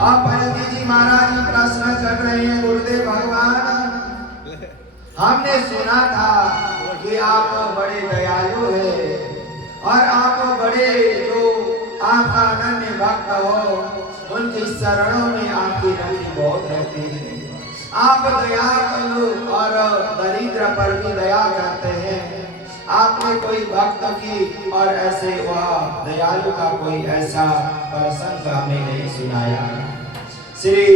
अब परीक्षित जी महाराज प्रश्न कर रहे हैं, गुरुदेव भगवान हमने सुना था कि आप बड़े दयालु हैं और आप बड़े जो आपका अनन्य भक्त हो, उनकी शरणों में आपकी रति बहुत रहती है। आप दयालु और दरिद्र पर भी दया करते हैं। आपने कोई भक्त की और ऐसे वह दयालु का कोई ऐसा प्रसंग हमें नहीं सुनाया। श्री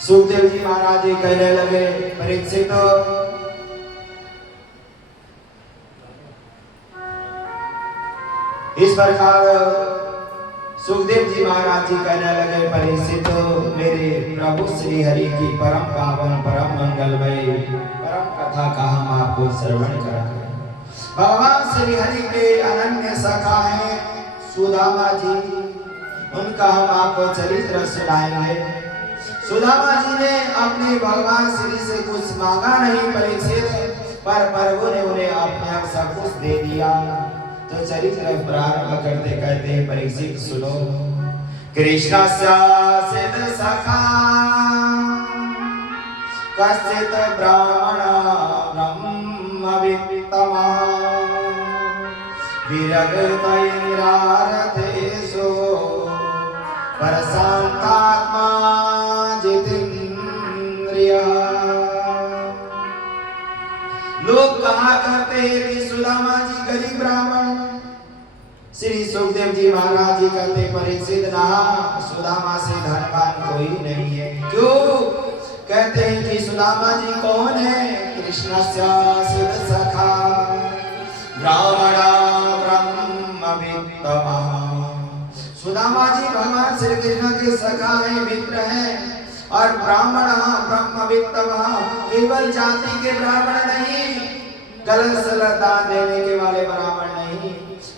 सुखदेव जी महाराज जी कहने लगे, परीक्षित इस प्रकार सुखदेव जी महाराज जी कहने लगे, परीक्षित मेरे प्रभु श्री हरि की परम पावन परम मंगलमय परम कथा का हम आपको श्रवण कराएंगे। भगवान श्री हरि के अनन्य सखा हैं सुदामा जी, उनका हम आपको चरित्र सुनाएंगे। सुदामा जी ने अपने भगवान श्री से कुछ मांगा नहीं परीक्षित, पर प्रभु ने उन्हें अपने आप सब कुछ दे दिया। तो चरित्र प्रारंभ करते कहते हैं, परीक्षित सुनो। कृष्णस्य सिद्ध सखा कश्चित् ब्राह्मण ब्रह्मवित्तमा विरगत इंद्रारथेषु परशान्तात्मा जितेन्द्रियः। लोग कहा करते हैं कि सुदामा जी गरीब ब्राह्मण। श्री सुखदेव जी महाराज जी कहते, परीक्षित नहा सुदामा से धनवान कोई नहीं है। क्यों? कहते हैं कि सुदामा जी कौन है? कृष्णस्य सिद्ध सखा ब्राह्मण ब्रह्मवित्तमा। सुदामा जी भगवान श्री कृष्ण के सखा हैं, मित्र हैं और ब्राह्मण ब्रह्मवित्तमा, केवल जाति के ब्राह्मण नहीं, कलश दान देने के वाले ब्राह्मण नहीं,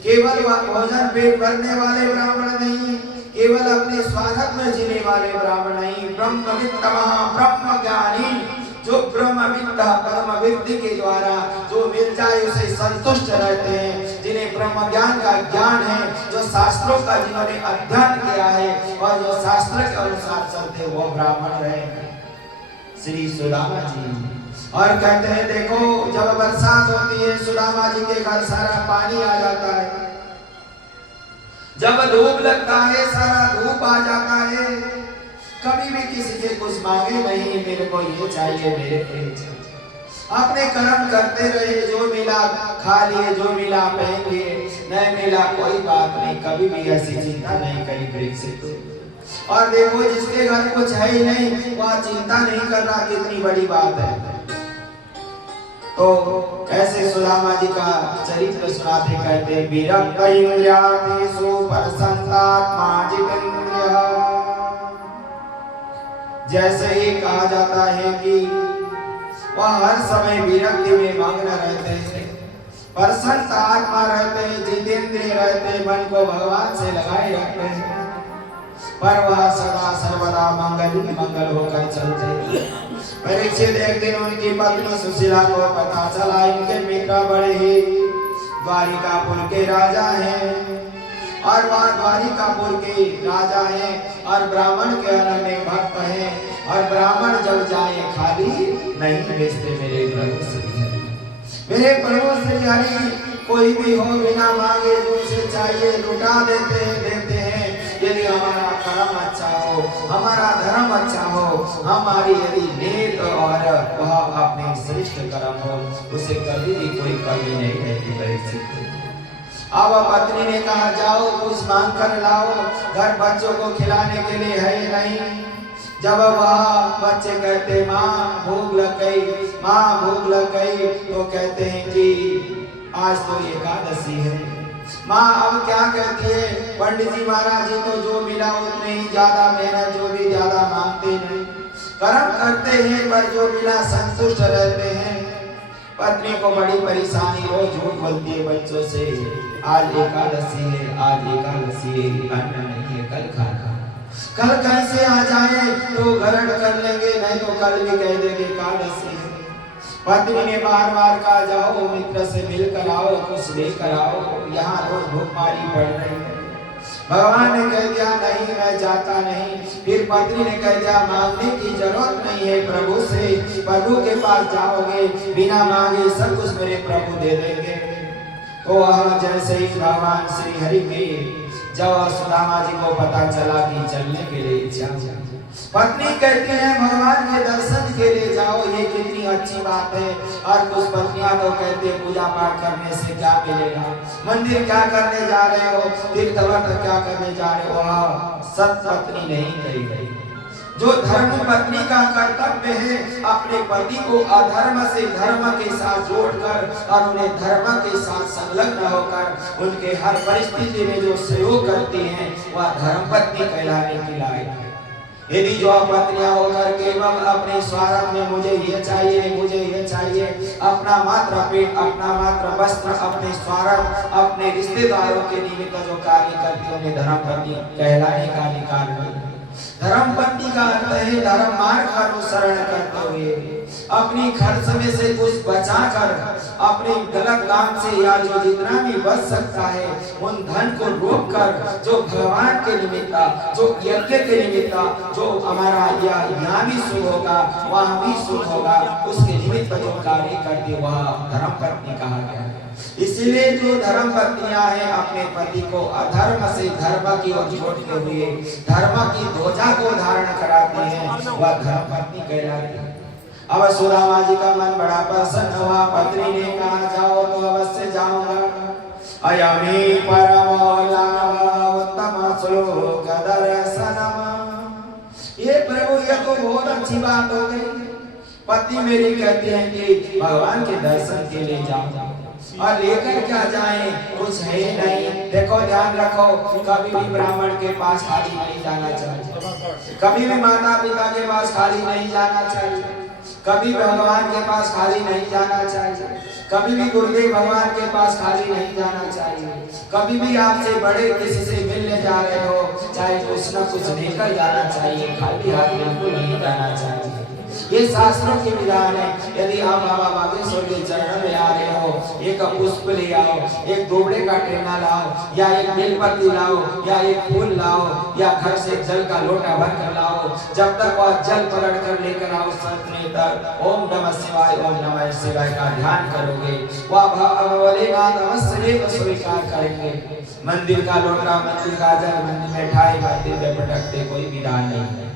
केवल भोजन पेट भरने वाले ब्राह्मण नहीं, केवल अपने स्वागत में जीने वाले ब्राह्मण नहीं, ब्रह्मवित्तमा ब्रह्म ज्ञानी, जो ब्रह्मविद्ता ब्रह्मविद्या के द्वारा जो मिल जाए उसे संतुष्ट रहते हैं, जिन्हें ब्रह्म ज्ञान का ज्ञान है, जो शास्त्रों का जिन्होंने अध्ययन किया है और जो शास्त्र के अनुसार चलते वो ब्राह्मण रहे श्री सुदामा जी। और कहते हैं देखो, जब बरसात होती है सुदामा जी के घर सारा पानी आ जाता है, जब धूप लगता है सारा धूप आ जाता है, कभी भी किसी से कुछ मांगे नहीं, मेरे को ये चाहिए, मेरे को ये चाहिए। अपने कर्म करते रहे, जो मिला खा लिए, जो मिला पहन लिए, नहीं मिला कोई बात नहीं, कभी भी ऐसी चिंता नहीं करी परीक्षित। और देखो जिसके घर कुछ है ही नहीं वह चिंता नहीं कर रहा, कितनी बड़ी बात है। तो ऐसे सुदामा जी का चरित्र सुनाते कहते, विरक्त इंद्रियार्थेषु परसन्तात्मा जितेन्द्रियः। जैसे ही कहा जाता है कि वह हर समय विरक्ति में मग्न रहते हैं, प्रसन्न आत्मा रहते हैं, जितेंद्रिय रहते हैं, मन को भगवान से लगाए रखते हैं, पर वह सदा सर्वदा मंगल ही मंगल होकर चलते हैं। परीक्षित एक दिन उनकी पत्नी सुशीला को पता चला इनके मित्र बड़े ही द्वारिकापुर के राजा हैं और वह द्वारिकापुर के राजा हैं और ब्राह्मण के अनन्य भक्त हैं, और ब्राह्मण जब जाए खाली नहीं भेजते मेरे प्रभु श्री हरि। मेरे प्रभु श्री हरि कोई भी हो बिना मांगे जो उसे चाहिए लुटा देते हैं। यदि हमारा कर्म अच्छा हो, हमारा धर्म अच्छा हो, हमारी यदि नेक और वह अपने श्रेष्ठ कर्म हो, उसे कभी भी कोई कमी नहीं रहती परीक्षित। अब पत्नी ने कहा जाओ कुछ मांग कर लाओ, घर बच्चों को खिलाने के लिए है ही नहीं। जब वह बच्चे कहते माँ भूख लग गई, माँ भूख लग गई, तो कहते हैं कि आज तो एकादशी है। माँ अब क्या कहती है, पंडित जी महाराज जी तो जो मिला उतने ही ज्यादा मेहनत, जो भी ज्यादा मांगते नहीं, कर्म करते हैं पर जो मिला संतुष्ट रहते हैं। पत्नी को बड़ी परेशानी, रोज झूठ बोलती है बच्चों से, आज एकादशी है, आज एकादशी है, अन्न नहीं है, कल खाना, कल कैसे आ जाए तो ग्रहण कर लेंगे, नहीं तो कल भी कह देंगे एकादशी है। पत्नी ने बार बार कहा जाओ मित्र से मिलकर आओ, कुछ लेकर आओ, यहाँ रोज भूखमारी पड़ रही है। भगवान ने कह दिया नहीं मैं जाता नहीं। फिर पत्नी ने कह दिया मांगने की जरूरत नहीं है प्रभु से, प्रभु के पास जाओगे बिना मांगे सब कुछ मेरे प्रभु दे देंगे। तो वह जैसे ही भगवान श्री हरि के जब सुदामा जी को पता चला कि चलने के लिए इच्छा, पत्नी कहती है भगवान के दर्शन के लिए जाओ, ये कितनी अच्छी बात है। और कुछ पत्नियां तो कहते हैं पूजा पाठ करने से क्या मिलेगा, मंदिर क्या करने जा रहे हो, तीर्थवर्त क्या करने जा रहे हो। सत पत्नी नहीं कही गई। जो धर्म पत्नी का कर्तव्य है अपने पति को अधर्म से धर्म के साथ जोड़कर और उन्हें धर्म के साथ संलग्न होकर उनके हर परिस्थिति में जो सहयोग करती हैं वह धर्म पत्नी कहलाने की लायक है। यदि जो पत्नियां होकर केवल अपने स्वार्थ में मुझे ये चाहिए, अपना मात्र पेट, अपना मात्र वस्त्र, अपने स्वार्थ, अपने रिश्तेदारों के निमित्त जो कार्य करती उन्हें धर्मपत्नी कहलाने का अधिकार नहीं। धर्मपत्नी का अर्थ है धर्म मार्ग का अनुसरण करते हुए अपनी खर्च में से कुछ बचाकर अपने गलत काम से या जो जितना भी बच सकता है उन धन को रोककर जो भगवान के निमित्त, जो यज्ञ के निमित्त, जो हमारा यहाँ भी सुख होगा वहाँ भी सुख होगा, उसके निमित्त जो कार्य करती वह धर्मपत्नी कहा गया है। इसलिए जो धर्म पत्नियां हैं अपने पति को अधर्म से धर्म की ओर जोड़ते हुए धर्म की ध्वजा को धारण कराती हैं वह धर्म पत्नी कहलाती है। अब सुदामा जी का मन बड़ा प्रसन्न हुआ। पत्नी ने कहा जाओ तो अवश्य जाऊंगा। अयमी परमो लाभ उत्तम श्लोक दर्शनम। ये प्रभु ये तो बहुत अच्छी बात हो गई। पति मेरी कहती है कि भगवान के दर्शन के लिए जाओ और लेकर क्या जाएं, कुछ है नहीं। देखो ध्यान रखो, कभी भी ब्राह्मण के पास खाली नहीं जाना चाहिए, कभी भी माता पिता के पास खाली नहीं जाना चाहिए, कभी भगवान के पास खाली नहीं जाना चाहिए, कभी भी गुरुदेव भगवान के पास खाली नहीं जाना चाहिए। कभी भी आपसे बड़े किसी से मिलने जा रहे हो चाहे कुछ न कुछ लेकर जाना चाहिए, खाली हाथ बिल्कुल नहीं जाना चाहिए। ये शास्त्रों के विधान है। यदि आप बाबा बागेश्वर के चरण में आ रहे हो, एक पुष्प ले आओ, एक दोबड़े का टेना लाओ, या एक बेलपत्ती लाओ, या एक फूल लाओ, या घर से जल का लोटा भर कर लाओ। जब तक वह जल पकड़ कर लेकर आओ संतने तक ओम नमः शिवाय, ओम नमः शिवाय का ध्यान करोगे, वह भोलेनाथ अवश्य स्वीकार करेंगे। मंदिर का लोटा, मंदिर का जल मंदिर में ठाई बातें पटकते कोई विधान नहीं है।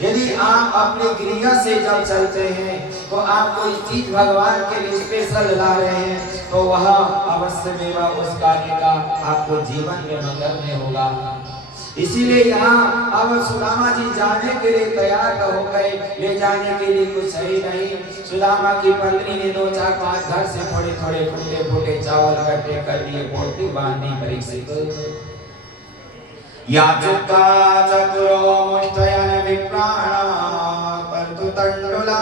यदि आप अपने गृह से जब चलते हैं तो आप कोई चीज भगवान के लिए स्पेशल ला रहे हैं तो वह अवश्य में उस कार्य का आपको जीवन में मंगलमय होगा। इसीलिए यहाँ अब सुदामा जी जाने के लिए तैयार हो गए। ले जाने के लिए कुछ सही नहीं। सुदामा की पत्नी ने 2-4-5 घर से थोड़े थोड़े फूटे चावल इकट्ठे कर लिए, पोटली बांधी परीक्षित याचुका चतुरो मुष्टयन विप्राणा परतु तंडुला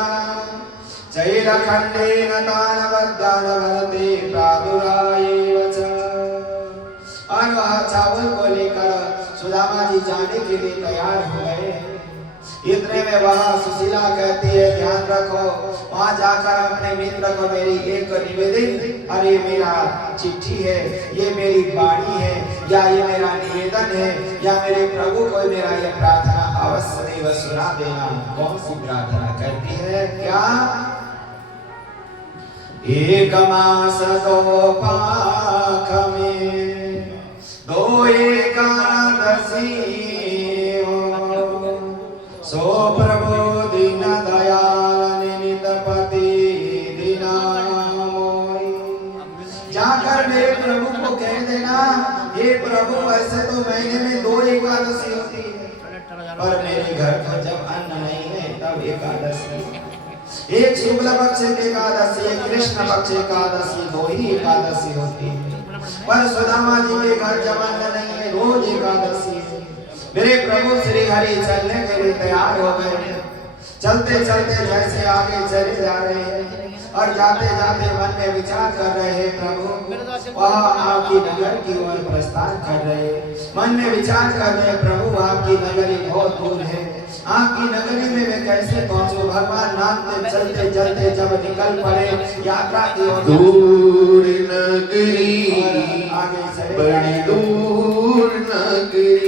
चैलखंडेन तानवद्दान भरते प्रादुरायेव च। और वह चावल को लेकर सुदामा जी जाने के लिए तैयार हो गए। इतने में वह सुशीला कहती है ध्यान रखो, वहां जाकर अपने मित्र को मेरी एक निवेदन, अरे मेरा चिट्ठी है, ये मेरी वाणी है, या ये मेरा निवेदन है, या मेरे प्रभु को मेरा ये प्रार्थना अवश्य देव सुना देना। कौन सी प्रार्थना कहती है? क्या? एक मास 2 पाख में 2 एकादशी सो प्रभु दीन दयाल निमित पति दीनामोई। जाकर मेरे प्रभु को कह देना, हे प्रभु वैसे तो महीने में 2 एकादशी होती है, पर मेरे घर पर जब अन्न नहीं है तब एकादशी, एक शुक्ल पक्ष एकादशी, एक कृष्ण पक्ष एकादशी, 2 ही एकादशी होती है। पर सुदामा जी के घर जब अन्न नहीं है रोज एकादशी है। मेरे प्रभु श्री हरि चलने के लिए तैयार हो गए। चलते चलते जैसे आगे चले जा रहे हैं और जाते जाते मन में विचार कर रहे हैं प्रभु वह आपकी नगर की ओर प्रस्थान कर रहे हैं। मन में विचार कर रहे हैं प्रभु आपकी नगरी बहुत दूर है, आपकी नगरी में मैं कैसे पहुंचूं? भगवान नाम से चलते चलते जब निकल पड़े यात्रा की ओर, दूर नगरी आगे चले बड़ी दूर नगरी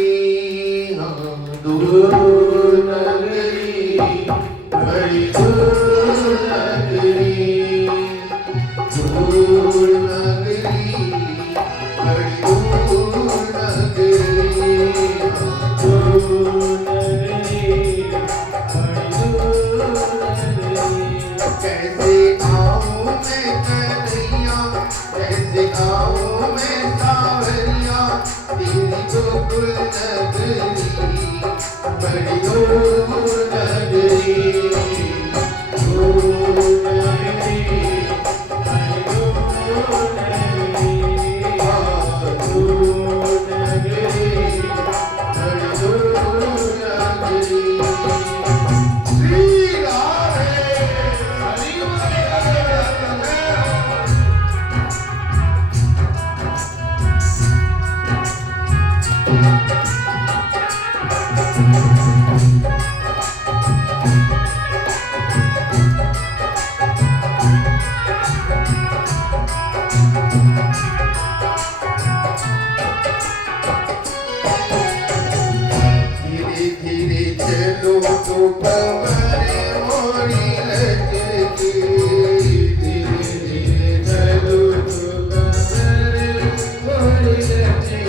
कमर मोरी लचके, धीरे धीरे चलो तो कमर मोरी लचके,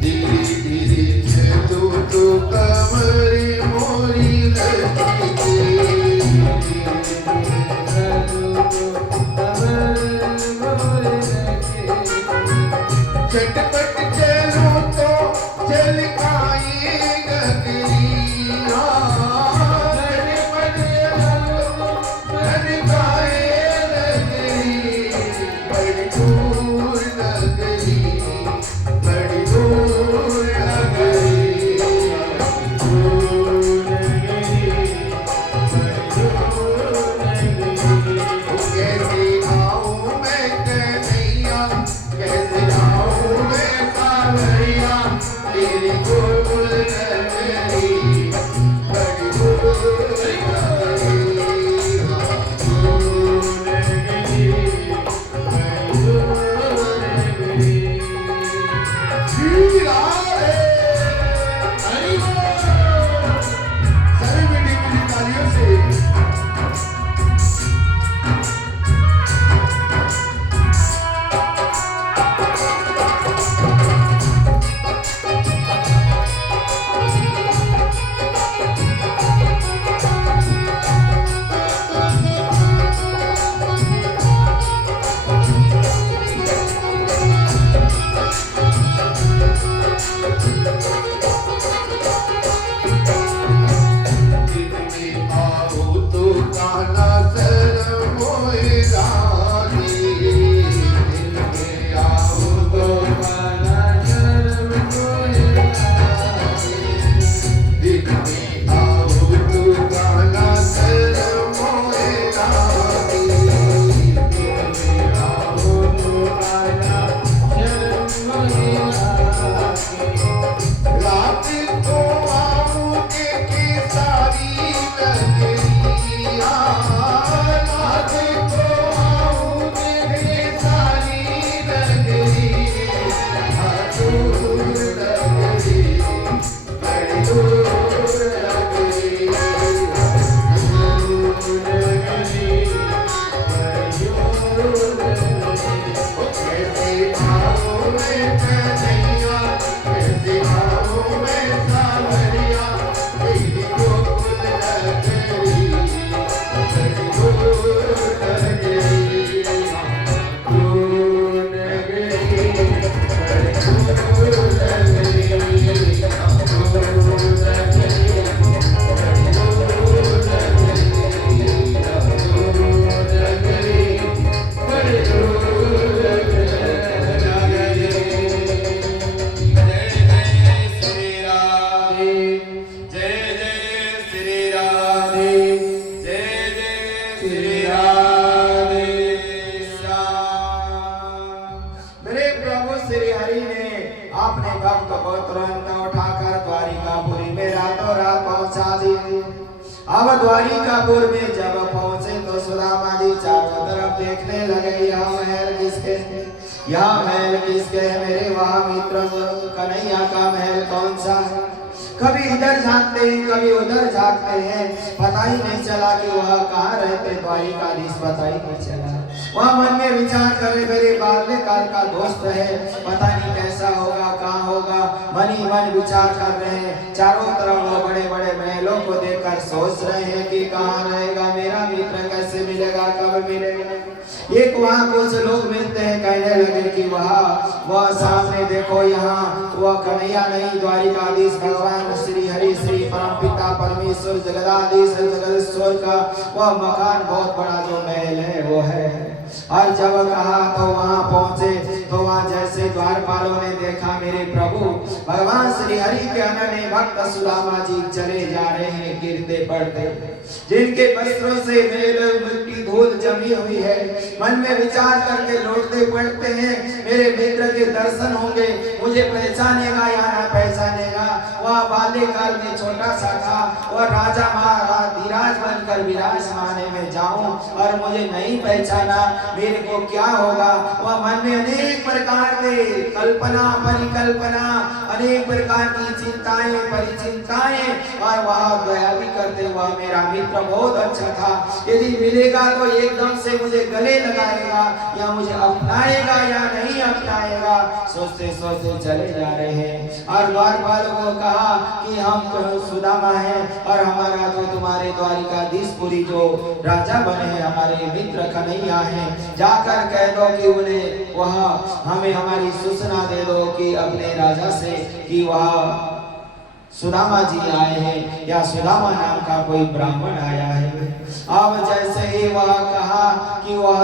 धीरे धीरे चलो तो कमर मोरी लचके, झटपट चलो तो झलकाए गगरिया, झटपट चलो झलकाए गगरी, बड़ी दूर नगरी, बड़ी दूर नगरी, कैसे आऊं मैं कन्हैया, कैसे आऊं मैं सावरिया, तेरी गोकुल नगरी, बड़ी दूर नगरी। श्री राधे, हरि बोल। सभी मीठी मीठी तालियों से अपने भक्त को तुरंत उठाकर द्वारिकापुरी में रातों रात पहुंचा दिए। अब द्वारिकापुर में जब पहुंचे तो सुदामा जी चारों तरफ देखने लगे, यह महल किसके है, यह महल किसके है, मेरे वहाँ मित्र कन्हैया का महल कौन सा है। कभी इधर झांकते हैं कभी उधर झांकते हैं, पता ही नहीं चला कि वह कहाँ रहते, द्वारिकाधीश पता ही नहीं चला। वह मन में विचार करे मेरे बाल्यकाल का दोस्त है, पता नहीं कैसा होगा कहाँ होगा, मन ही मन विचार कर रहे हैं। चारों तरफ वो बड़े बड़े महलों को देखकर सोच रहे हैं कि कहाँ रहेगा मेरा मित्र, कैसे मिलेगा, कब मिलेगा। एक वहाँ कुछ लोग मिलते हैं, कहने लगे कि वह सामने देखो, यहाँ वह कन्हैया नहीं द्वारिकाधीश भगवान श्री हरि श्री परम पिता परमेश्वर जगदाधीश जगदीश्वर का वह मकान बहुत बड़ा जो महल है वो है। और जब कहा तो वहां पहुंचे तो वहां जैसे द्वारपालों ने देखा मेरे प्रभु भगवान श्री हरि के अनन्य भक्त सुदामा जी चले जा रहे हैं गिरते पड़ते, जिनके वस्त्रों से मेल मिट्टी धूल जमी हुई है। मन में विचार करके लौटते पड़ते हैं, मेरे मित्र के दर्शन होंगे, मुझे पहचानेगा या ना पहचानेगा। वह वह बाल्यकाल में छोटा सा था। वह राजा महाराज धीराज बनकर विराजमान में जाऊं और मुझे नहीं पहचाना, मेरे को क्या होगा। वह मन में अनेक प्रकार के कल्पना परिकल्पना, अनेक प्रकार की चिंताएं परिचिंताएं, और वह दया भी करते हुआ मेरा मित्र बहुत अच्छा था। यदि मिलेगा तो एकदम से मुझे गले लगाएगा, या मुझे अपनाएगा या नहीं अपनाएगा। सोचते सोचते चले जा रहे हैं और द्वारपालों को कहा कि हम तो सुदामा हैं और हमारा तो तुम्हारे द्वारिकाधीशपुरी जो राजा बने हैं हमारे मित्र कन्हैया हैं, जाकर कह दो कि उन्हें वह हमें हमारी सूचना दे दो कि अपने राजा से कि वह सुदामा जी आए हैं या सुदामा नाम का कोई ब्राह्मण आया है। अब जैसे ही वह कहा कि वह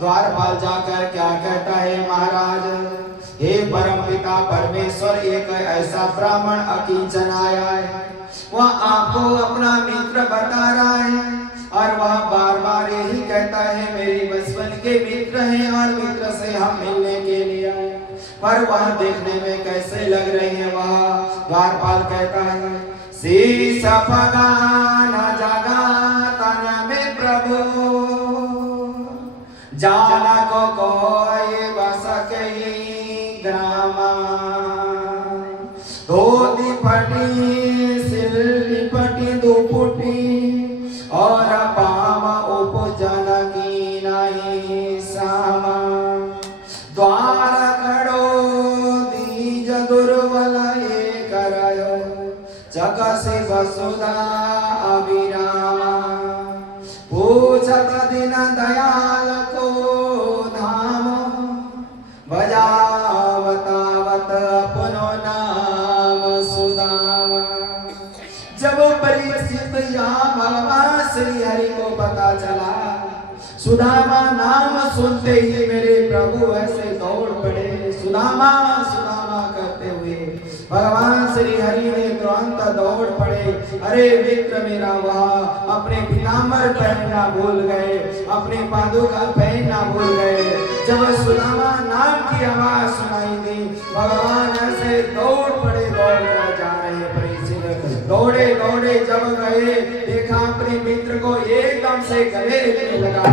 द्वारपाल जाकर क्या कहता है, महाराज हे परम पिता परमेश्वर, एक ऐसा ब्राह्मण अकिंचन आया है, वह आपको अपना मित्र बता रहा है और वह बार बार यही कहता है मेरे बचपन के मित्र हैं और मित्र से हम मिलने के लिए आए, पर वह देखने में कैसे लग रहे हैं। वह द्वारपाल कहता है शीश पगान जगा तन में प्रभु, जाना को कोई बस कई ग्रामा, धोती फटी सिल्ली फटी दुपुटी और पामा उपजन की नहीं सामा, द्वार खड़ो दीज दुर्बल एक रयो, चकसे वसुधा अभिरामा, पूछत दिन दयाल को धाम, बजावतावत अपनो नाम सुदामा। जब परीक्षित यहाँ भगवान श्री हरि को पता चला, सुदामा नाम सुनते ही मेरे प्रभु ऐसे दौड़ पड़े, सुदामा सुदामा करते हुए भगवान श्री हरि ने तुरंत दौड़ पड़े। अरे मित्र मेरा, वह अपने पीताम्बर पहनना भूल गए, अपने पादुका पहनना भूल गए। जब सुदामा नाम की आवाज सुनाई दी, भगवान ऐसे दौड़ पड़े, दौड़ कर जा रहे। परीक्षित दौड़े दौड़े जब गए, देखा अपने मित्र को एकदम से गले लगा,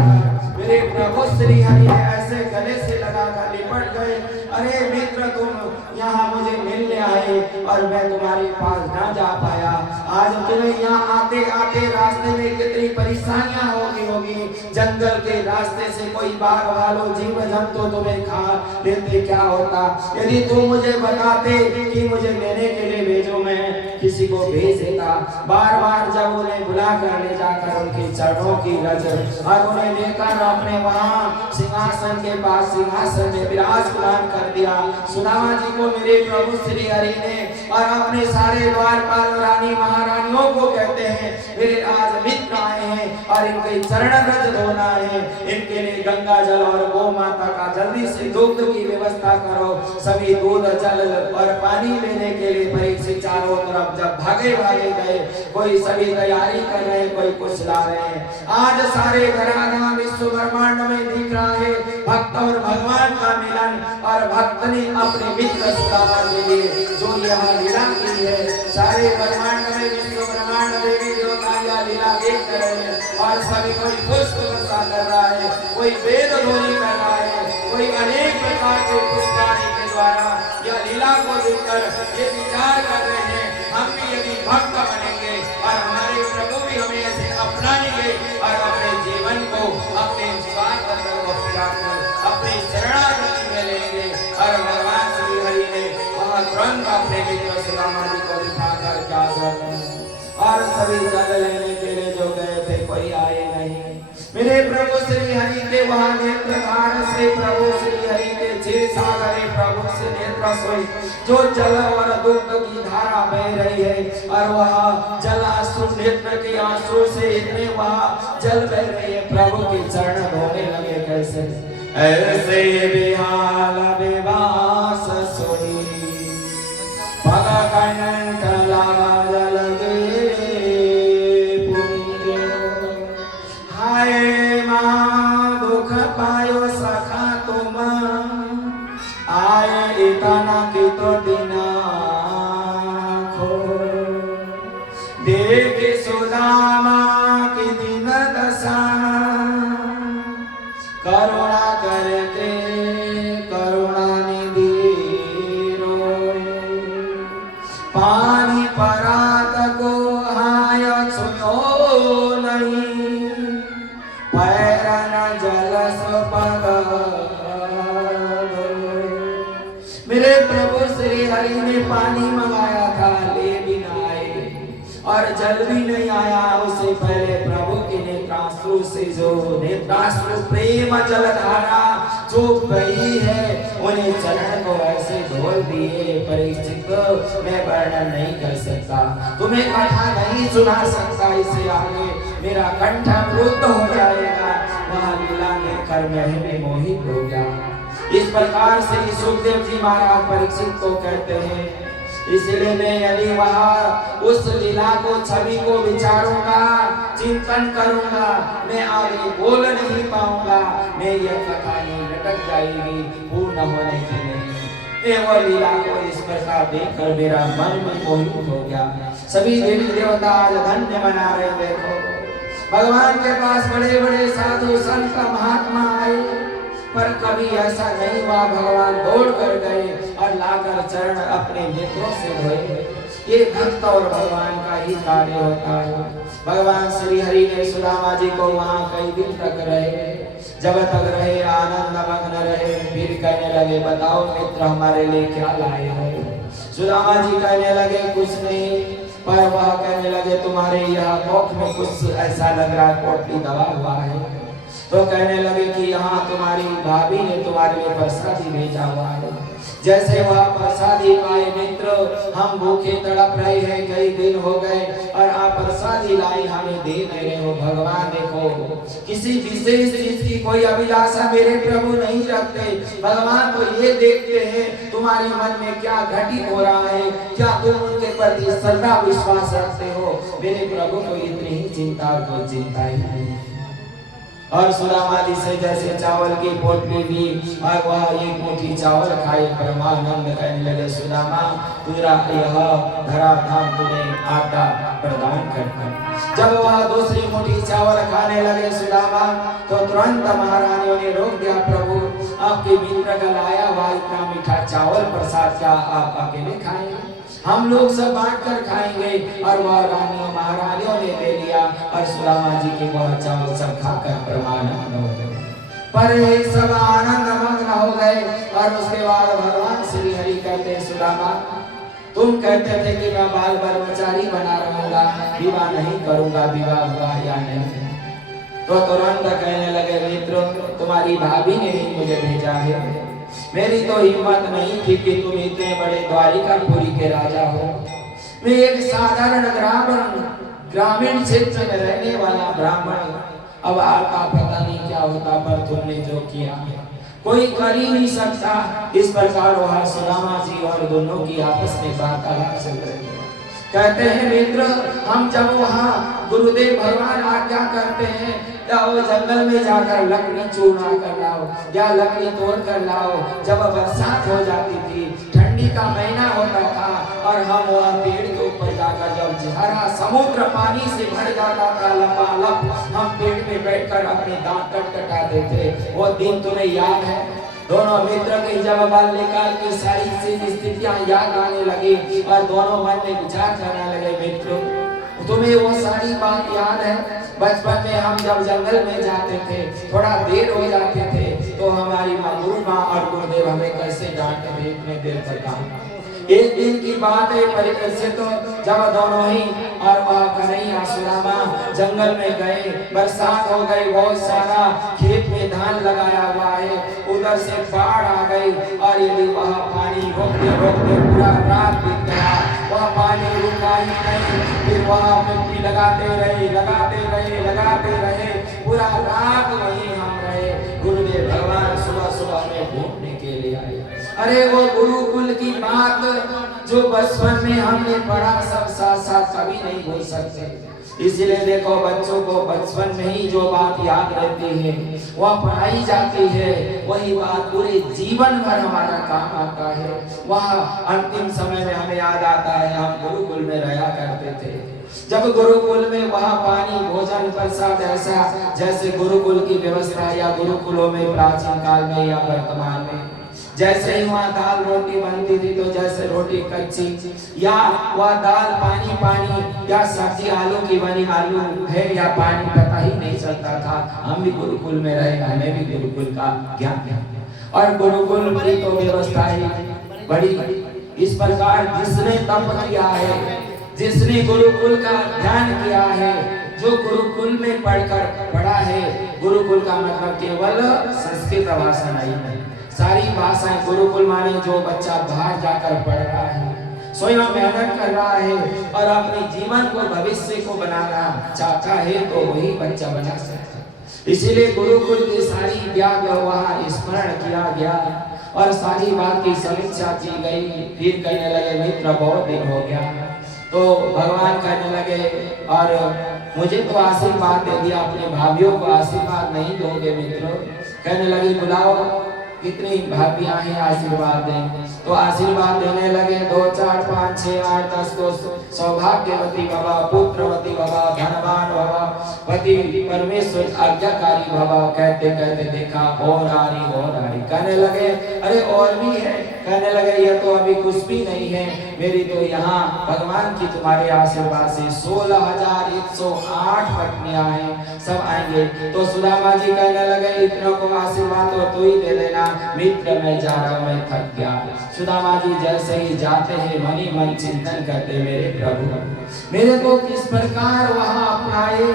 मेरे प्रभु श्री हरि ऐसे गले से लगाकर लिपट गए। अरे मित्र, तुम यहाँ मुझे मिलने आए और मैं तुम्हारे पास ना जा पाया। आज तुम्हें यहाँ आते आते रास्ते में कितनी परेशानियां होगी। जंगल के रास्ते से कोई बाघ भालू जीव जंतु तुम्हें खा लेते, क्या होता। यदि तुम मुझे बताते कि मुझे लेने के लिए भेजो, मैं किसी को भेज देता। बार बार जब उन्हें बुला कर ले जाकर उनके चरणों की रज और उन्हें लेकर अपने वहाँ सिंहासन के पास सिंहासन में विराजमान कर दिया। सुदामा जी को मेरे प्रभु श्री हरि ने और अपने सारे द्वारपाल रानी महारानियों को कहते हैं, मेरे आज मित्र आए हैं और इनके चरण रज धोना है, इनके लिए गंगा जल और गौ माता का जल्दी से दुग्ध की व्यवस्था करो। सभी दूध जल और पानी लेने के लिए परीक्षित चारों तरफ जब भागे भागे गए, कोई सभी तैयारी कर रहे, कोई कुछ ला रहे हैं। आज सारे घराना विश्व ब्रह्मांड में दिख रहा है भक्त और भगवान का मिलन, और भक्त ने अपने मित्र सुदामा के लिए जो यह लीला की है, सारे ब्रह्मांड में विश्व ब्रह्मांड देवी देवता यह लीला देख रहे हैं। और सभी कोई पुष्प वर्षा कर रहा है, कोई वेद ध्वनि कर रहा है, कोई अनेक प्रकार के पुष्पाणी के द्वारा यह लीला को देखकर ये विचार कर रहे हैं, हम भी यदि भक्त बनेंगे और हमारे प्रभु भी हमें ऐसे अपनाएंगे और अपने जीवन को अपने स्वार्थ अपने शरणागति में लेंगे। और भगवान श्री हरि ने वह तुरंत अपने मित्र सुदामा जी को दिखाकर क्या करते हैं, और सभी जल लेने के लिए जो गए थे कोई आए नहीं। मेरे प्रभु श्री हरि के वहाँ नेत्रधार से प्रभु श्री हरि के क्षीर सागरे प्रभु से नेत्र सोई, जो जल और दुग्ध की धारा बह रही है, और वह जल आंसू नेत्र के आंसू से इतने वहाँ जल बह रही है, प्रभु के चरण धोने लगे। कैसे ऐसे बिहाल विवास सोई भग कंठ लागा जल दुख पायो सखा तुम आए इतना की तो दिना खो हरि ने पानी मंगाया था, ले भी ना आए और जल भी नहीं आया, उससे पहले प्रभु के नेत्राश्रु से जो नेत्राश्रु प्रेम जलधारा जो बही है, उन्हें चरण को ऐसे ढोल दिए परीक्षित, मैं वर्णन नहीं कर सकता, तुम्हें कथा नहीं सुना सकता, इसे आगे मेरा कंठ रुद्ध हो जाएगा। वह लीला देखकर मैं मोहित हो गया। इस प्रकार से सुखदेव जी महाराज परीक्षित को कहते हैं, इसलिए मैं यदि वहाँ उस लीला को छवि को विचारूंगा, चिंतन करूंगा, मैं आगे बोल नहीं पाऊंगा, मेरी कथा नहीं लटक जाएगी, पूर्ण होने की नहीं। वो लीला को इस प्रकार देखकर मेरा मन में मोहित हो गया। सभी देवी देवता आज धन्य मना रहे। देखो भगवान के पास बड़े बड़े साधु संत महात्मा आए, पर कभी ऐसा नहीं हुआ भगवान दौड़ कर गए और लाकर चरण अपने नेत्रों से धोए। ये भक्त और भगवान का ही कार्य होता है। भगवान श्री हरि ने सुदामा जी को वहां कई दिन तक रहे, जब तक रहे आनंद मग्न रहे, फिर कहने लगे बताओ मित्र हमारे लिए क्या लाए हो। सुदामा जी कहने लगे कुछ नहीं, पर वह कहने लगे तुम्हारे यह मुख में कुछ ऐसा लग रहा है पोटली दबा हुआ है। तो कहने लगे कि यहाँ तुम्हारी भाभी ने तुम्हारे लिए प्रसादी भेजा हुआ है। जैसे वह प्रसादी पाए मित्र, हम भूखे तड़प रहे हैं, कई दिन हो गए और आप प्रसादी लाई हमें दे रहे हो। भगवान देखो किसी विशेष चीज की कोई अभिलाषा मेरे प्रभु नहीं रखते। भगवान तो ये देखते हैं तुम्हारे मन में क्या घटित हो रहा है, क्या तुम उनके प्रति श्रद्धा विश्वास रखते हो। मेरे प्रभु को इतनी ही चिंता और कोई चिंता ही नहीं। और सुदामा जी से जैसे चावल की पोटली दी और वह एक मुट्ठी चावल खाए, परमानंद कहने लगे सुदामा पूरा यह धरा धाम तुम्हें आटा प्रदान करता। जब वह दूसरी मुट्ठी चावल खाने लगे सुदामा, तो तुरंत महारानियों ने रोक दिया, प्रभु आपके मित्र का लाया हुआ इतना मीठा चावल प्रसाद क्या आप अकेले खाएंगे? हम लोग सब बांट कर खाएंगे। और वह रानियों महारानियों ने ले लिया और सुदामा जी के वह चावल सब खाकर परमानंद हो गए। पर ये सब आनंद मग्न हो गए। और उसके बाद भगवान श्री हरि कहते सुदामा तुम कहते थे कि मैं बाल ब्रह्मचारी बना रहूंगा, विवाह नहीं करूंगा, विवाह हुआ या नहीं? तो तुरंत कहने लगे मित्र तुम्हारी भाभी ने ही मुझे भेजा है। मेरी तो हिम्मत नहीं थी कि तुम इतने बड़े द्वारिकापुरी के राजा हो। मैं एक साधारण ग्रामीण क्षेत्र में रहने वाला ब्राह्मण, अब आपका पता नहीं क्या होता, पर तुमने जो किया कोई कर ही नहीं सकता। इस प्रकार वह सुदामा जी और दोनों की आपस में वार्तालाप चल रही है। कहते हैं मित्र हम जब वहाँ गुरुदेव भगवान आज्ञा करते हैं या वो जंगल में जाकर लकड़ी चूना कर लाओ या लकड़ी तोड़ कर लाओ। जब बरसात हो जाती थी, ठंडी का महीना होता था और हम वहाँ पेड़ के ऊपर जाकर जब जहरा समुद्र पानी से भर जाता था लबालब, हम पेड़ में बैठकर अपने दांत कटकटाते थे। वो दिन तुम्हें याद है? दोनों मित्र की जब बाल्यकाल की सारी स्थितियां याद आने लगी और दोनों मन में विचार करने लगे मित्र तुम्हें वो सारी बात याद है? बचपन में हम जब जंगल में जाते थे, थोड़ा देर हो जाते थे तो हमारी गुरु माँ और गुरुदेव हमें कैसे डांटते थे इतने देर तक। एक दिन की बात है परिदृश्य तो जब दोनों ही और वह कन्हैया सुदामा जंगल में गए, बरसात हो गई, बहुत सारा खेत में धान लगाया हुआ है, उधर से बाढ़ आ गई और यदि वह पानी रोकते रोकते पूरा रात बीत गया, वह पानी रुका ही नहीं। फिर वह मिट्टी लगाते रहे, पूरा रात वहीं हम रहे। गुरुदेव भगवान सुबह सुबह में घूमने के लिए आए। अरे वो गुरुकुल की बात जो बचपन में हमने पढ़ा सब साथ साथ कभी नहीं भूल सकते। इसलिए देखो बच्चों को बचपन में ही जो बात याद रहती है वह पढ़ाई जाती है, वही बात पूरे जीवन भर हमारा काम आता है। वह अंतिम समय में हमें याद आता है हम गुरुकुल में रहा करते थे। जब गुरुकुल में वहाँ पानी भोजन प्रसाद ऐसा जैसे गुरुकुल की व्यवस्था या गुरुकुलों में प्राचीन काल में या वर्तमान में जैसे ही वहाँ दाल रोटी बनती थी, तो जैसे रोटी कच्ची या वह दाल पानी या सब्जी आलू की बनी, आलू है या पानी पता ही नहीं चलता था। हम भी गुरुकुल में रहे, हमें भी गुरुकुल का ज्ञान और गुरुकुल की तो व्यवस्था ही बड़ी इस प्रकार जिसने तप किया है, जिसने गुरुकुल का ध्यान किया है, जो गुरुकुल में पढ़ा है, गुरुकुल का मतलब केवल संस्कृत भाषा नहीं है, सारी भाषाएं। गुरुकुल माने जो बच्चा बाहर जाकर पढ़ रहा है, स्वयं मेहनत कर रहा है और अपने जीवन को, भविष्य को बनाना चाहता है, तो वही बच्चा बना सकता है। इसीलिए गुरुकुल की सारी व्याग वहाँ स्मरण किया गया और सारी बात की समीक्षा की गई। फिर कहने लगे मित्र बहुत दिन हो गया, तो भगवान कहने लगे और मुझे तो आशीर्वाद दे दिया, अपने भाभीियों को आशीर्वाद नहीं दोगे मित्रों? कहने लगे बुलाओ, कितनी भाभीियां हैं, आशीर्वाद दें। तो आशीर्वाद देने लगे। 2 4 5 6 8 10 को सौभाग्यवती भव, पुत्रवती भव, धनवान भव, पति परमेश्वर आज्ञाकारी भव। कहते कहते देखा और आरी कहने लगे अरे और भी है। कहने लगे यह तो अभी कुछ भी नहीं है, मेरी तो यहाँ भगवान की तुम्हारे आशीर्वाद से 16,108 पत्नियां हैं, सब आएंगे। तो सुदामा जी कहने लगे इतनों को आशीर्वाद तो तू ही दे देना मित्र, मैं जा रहा हूँ, मैं थक गया। सुदामा जी जैसे ही जाते हैं मन ही मन चिंतन करते, मेरे प्रभु मेरे को किस प्रकार वहाँ अपनाए,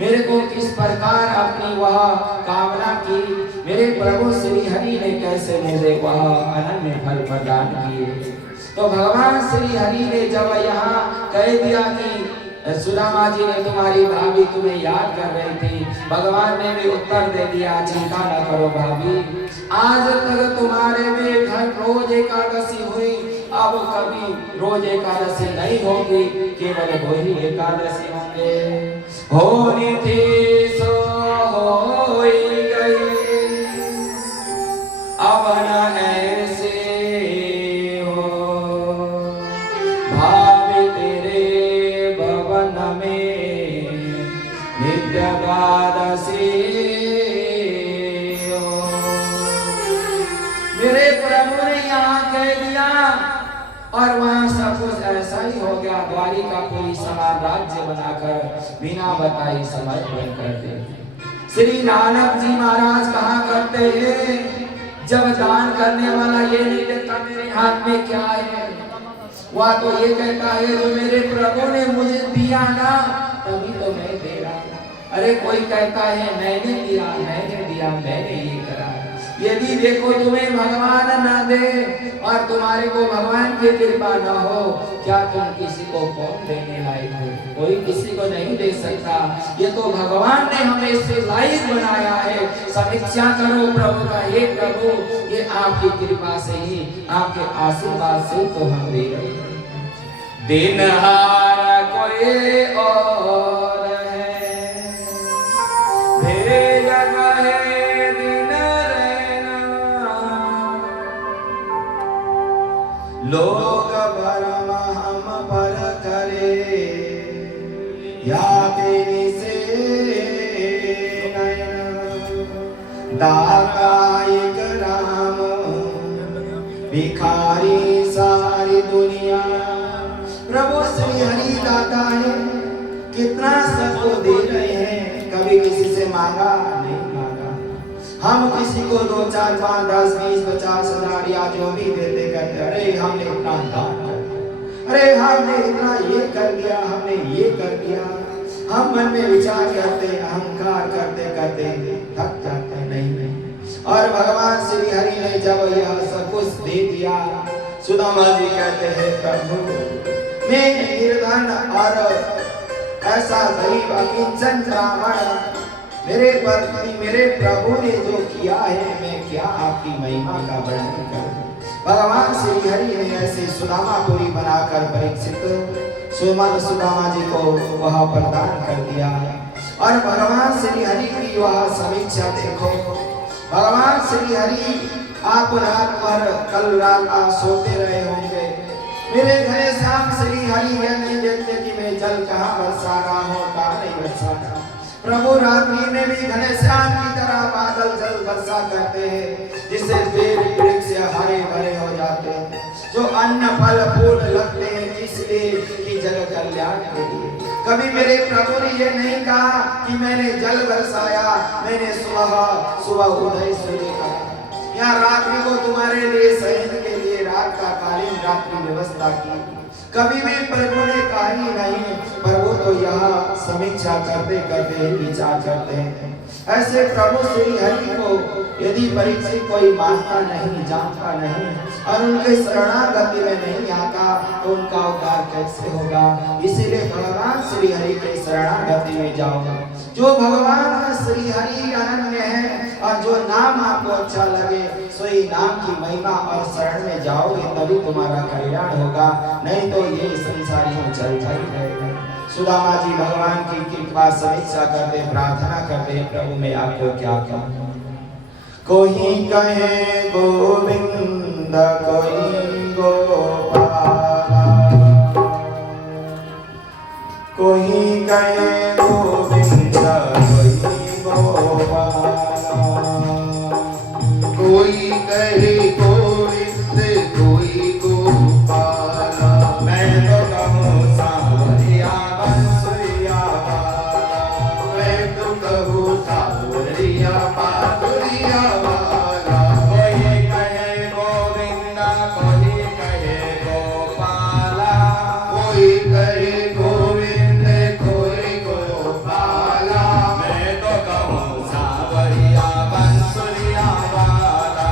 मेरे को किस प्रकार अपनी वह कामना की, मेरे प्रभु श्री हरि ने कैसे मुझे वह अनन्य फल प्रदान किए। तो भगवान श्री हरि ने जब यहाँ कह दिया कि सुदामा जी ने तुम्हारी भाभी तुम्हें याद कर रही थी, भगवान ने भी उत्तर दे दिया चिंता न करो भाभी, आज तक तुम्हारे में घर रोज एकादशी हुई, अब कभी रोज एकादशी नहीं होगी, केवल वही एकादशी होंगे। होनी थी सो होई गई, अब न ऐसे हो, भाभी तेरे भवन में नित्य द्वादशी हो। मेरे प्रभु ने यहाँ कह दिया और वहाँ सब कुछ ऐसा ही हो गया। द्वारिकापुरी समान राज्य बनाकर बिना बताई समर्पण करते। श्री नानक जी महाराज कहा करते हैं, जब दान करने वाला ये नहीं देखता मेरे हाथ में क्या है, वह तो ये कहता है जो मेरे प्रभु ने मुझे दिया ना, तभी तो मैं दे रहा हूं। अरे कोई कहता है मैंने दिया, मैंने ये करा। यदि देखो तुम्हें भगवान ना दे और तुम्हारे को भगवान की कृपा ना हो, क्या तुम किसी को कौन देने लायक हो? कोई किसी को नहीं दे सकता। ये तो भगवान ने हमें इससे लायक बनाया है। समीक्षा करो प्रभु का, हे प्रभु ये आपकी कृपा से ही, आपके आशीर्वाद से तो हम दे रहे हैं। दिनहार कोई और है, भेद कहे दिन रहना, लोग भरम हम पर करे, या तेरी से नयन, दाता एक राम, भिखारी सारी दुनिया। प्रभु श्री हरि दाता है, कितना सबको दे रहे हैं, कभी किसी से मांगा नहीं मांगा। हम किसी को 2 4 5 10 20 50 हजार या जो भी देते कहते अरे हमने इतना दान कर दिया, अरे हमने इतना ये कर दिया, हमने ये कर दिया। हम मन में विचार करते, अहंकार करते करते थक जाते नहीं। और भगवान श्री हरि ने जब यह सब कुछ दे दिया, सुदामा जी कहते हैं प्रभु मैं निर्धन और ऐसा गरीब अकिंचन ब्राह्मण, मेरे पति मेरे प्रभु ने जो किया है, मैं क्या आपकी महिमा का वर्णन करूं। भगवान श्री हरि ने ऐसे सुदामापुरी बनाकर परीक्षित सुदामा जी को वह प्रदान कर दिया। और भगवान श्री हरि की वह समीक्षा देखो। भगवान श्री हरि आप रात भर कल रात आप सोते रहे होंगे, मेरे घरे श्याम श्री हरि यह नहीं देखते कि मैं जल कहाँ बरसा रहा हूँ, कहाँ नहीं बरसा रहा। प्रभु रात्रि में भी घनश्याम की तरह बादल जल वर्षा करते हैं, जिससे पेड़ वृक्ष हरे भरे हो जाते हैं, जो अन्न फल फूल लगते हैं, किस लिए कि जग कल्याण के लिए। कभी मेरे प्रभु ने ये नहीं कहा कि मैंने जल बरसाया, मैंने सुबह उदय सूर्य कहा, या रात्रि को तुम्हारे लिए शयन के लिए प्रातःकालीन रात्रि व्यवस्था की, कभी भी प्रभु ने कहा ही नहीं, पर वो तो यहाँ समीक्षा करते करते विचार करते हैं। ऐसे प्रभु श्री हरि को यदि परीक्षित कोई मानता नहीं, जानता नहीं और उनके शरणागति में नहीं आता तो उनका उद्धार कैसे होगा। इसीलिए भगवान श्री हरि के शरणागति में जाओ। जो भगवान श्री हरि अनन्य है और जो नाम आपको अच्छा लगे सोई नाम की महिमा और शरण में जाओगे तभी तुम्हारा कल्याण होगा, नहीं तो ये संसार यूं चलता ही रहेगा। सुदामा जी भगवान की कृपा समीक्षा करते, प्रार्थना करते, प्रभु में आपको क्या कहूं। कोई कहे गोविंद कोई गोपाला, कोई कहे गोविंद कोई गोपाला, कोई कहे गोविंद कोई गोपाला, मैं तो कहूँ सांवरिया बंसुरिया वाला, मैं तो कहूँ सांवरिया बांसुरिया वाला। कोई कहे गोविंद कोई कहे गोपाला, कोई कहे गोविंद कोई गोपाला, मैं तो कहूँ सांवरिया बंसुरिया वाला,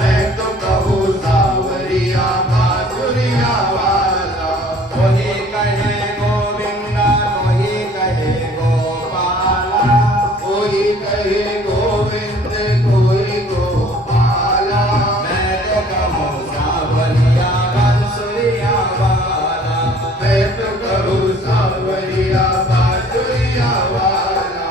मैं तो कहूँ सांवरिया बांसुरिया वाला। कोई कहे गोविंद कोई कहे गोपाला, कोई कहे गोविंद कोई गोपाला, मैं तो कहूँ सांवरिया बंसुरिया वाला। मैं तो कहूँ सांवरिया बांसुरिया वाला।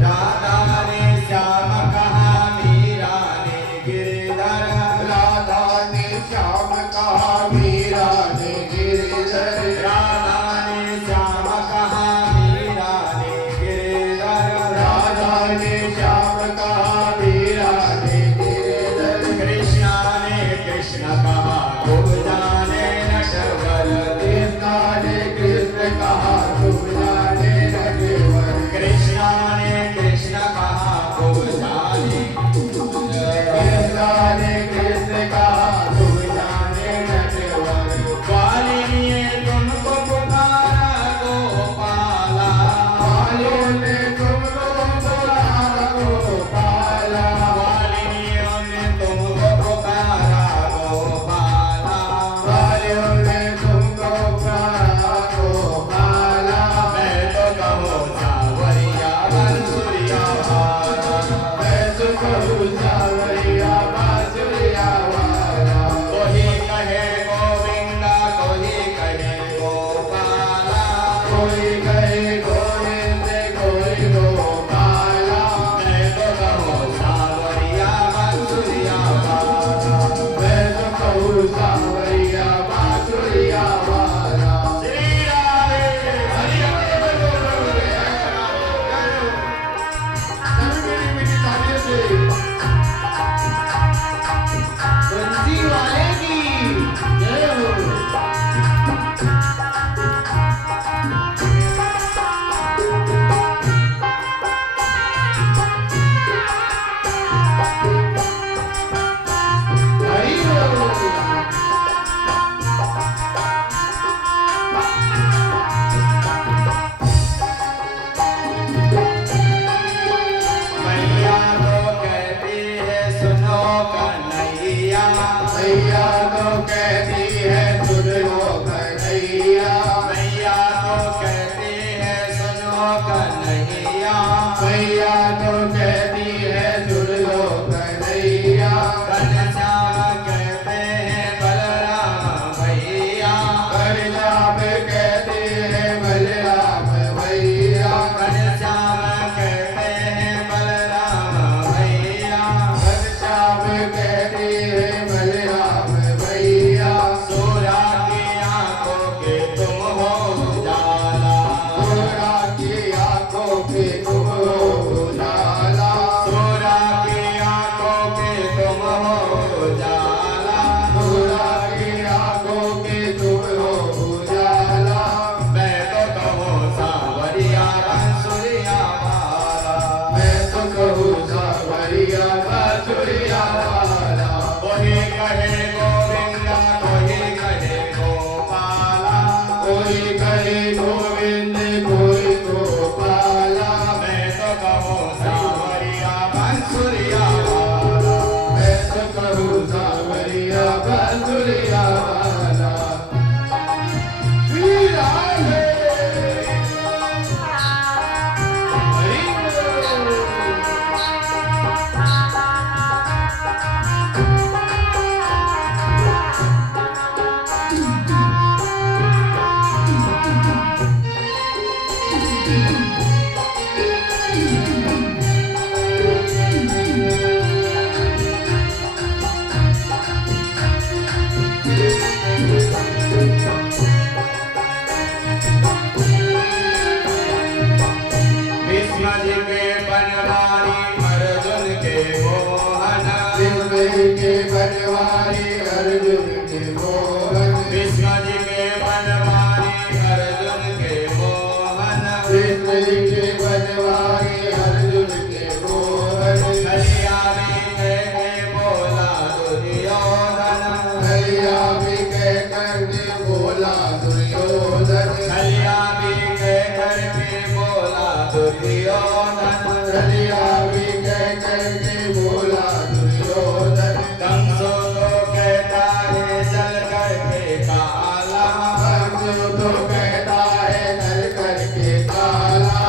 राधा ने श्याम कहा, मीरा ने गिरधर, राधा ने श्याम कहा, मीरा ने गिरधर। राधा ने श्याम कहा, मीरा ने गिरधर, राधा ने श्याम कहा, मीरा ने गिरधर। कृष्णा ने कृष्ण कहा, खूब जाने नटवर, कृष्णा ने कृष्ण कहा, तुम जाने नटवर। कृष्णा ने कृष्ण कहा, खूब जाने कृष्णा ने कृष्ण कहा, तुम जाने बनवारी अर्जुन के मोहन कृष्ण जी के बनवारी अर्जुन के मोहन कृष्ण जी के बनवारी अर्जुन के मोहन कलिया में कह के बोला दुर्योधन कलिया भी कह करके बोला दुर्योधन कलिया में कह करके बोला दुर्योधन कलिया भी कह करके बोला दुर्योधन कंसो तो कहता है जल करके काला कंस तो कहता है नर करके काला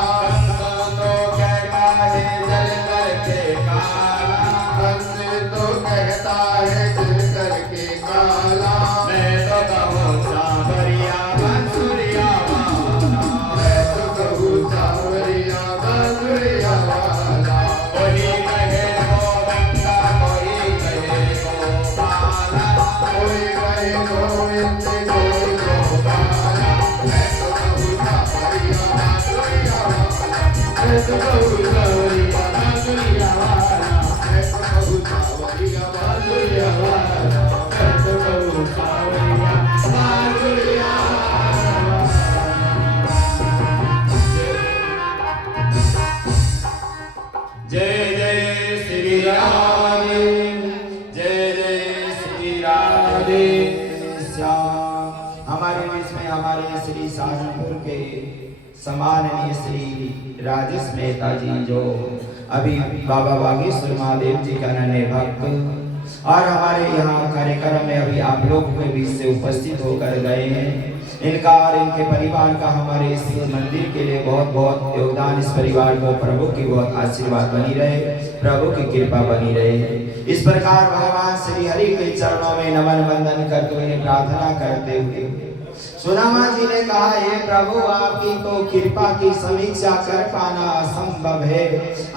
कंसो तो कहता है जल करके काला कंस तो कहता है जल करके काला मैं तो कहूँ सांवरिया बांसुरिया वाला मैं तो कहूँ सांवरिया बांसुरिया वाला कोई कहे गोविंदा कोई कहे गोपाला कोई कहे गोविंद कोई गोपाला मैं तो कहूँ सांवरिया बांसुरिया वाला मैं तो कहूँ सांवरिया बांसुरिया वाला मैं तो कहूँ सांवरिया बांसुरिया वाला मैं तो कहूँ सांवरिया बांसुरिया जय जय श्री राम जय जय श्री राधे श्याम। हमारे बीच में हमारे श्री सहारनपुर के सम्माननीय श्री राजेश मेहता जी जो अभी बाबा बागेश्वर महादेव जी का नन्हे भक्त और हमारे यहाँ कार्यक्रम में अभी आप लोग के बीच से उपस्थित होकर गए हैं। इनका और इनके परिवार का हमारे इस मंदिर के लिए बहुत बहुत योगदान। इस परिवार को प्रभु की बहुत आशीर्वाद बनी रहे, प्रभु की कृपा बनी रहे। इस प्रकार भगवान श्री हरि के चरणों में नमन वंदन करते हुए प्रार्थना करते हुए सुदामा जी ने कहा, हे प्रभु आपकी तो कृपा की समीक्षा कर पाना असंभव है।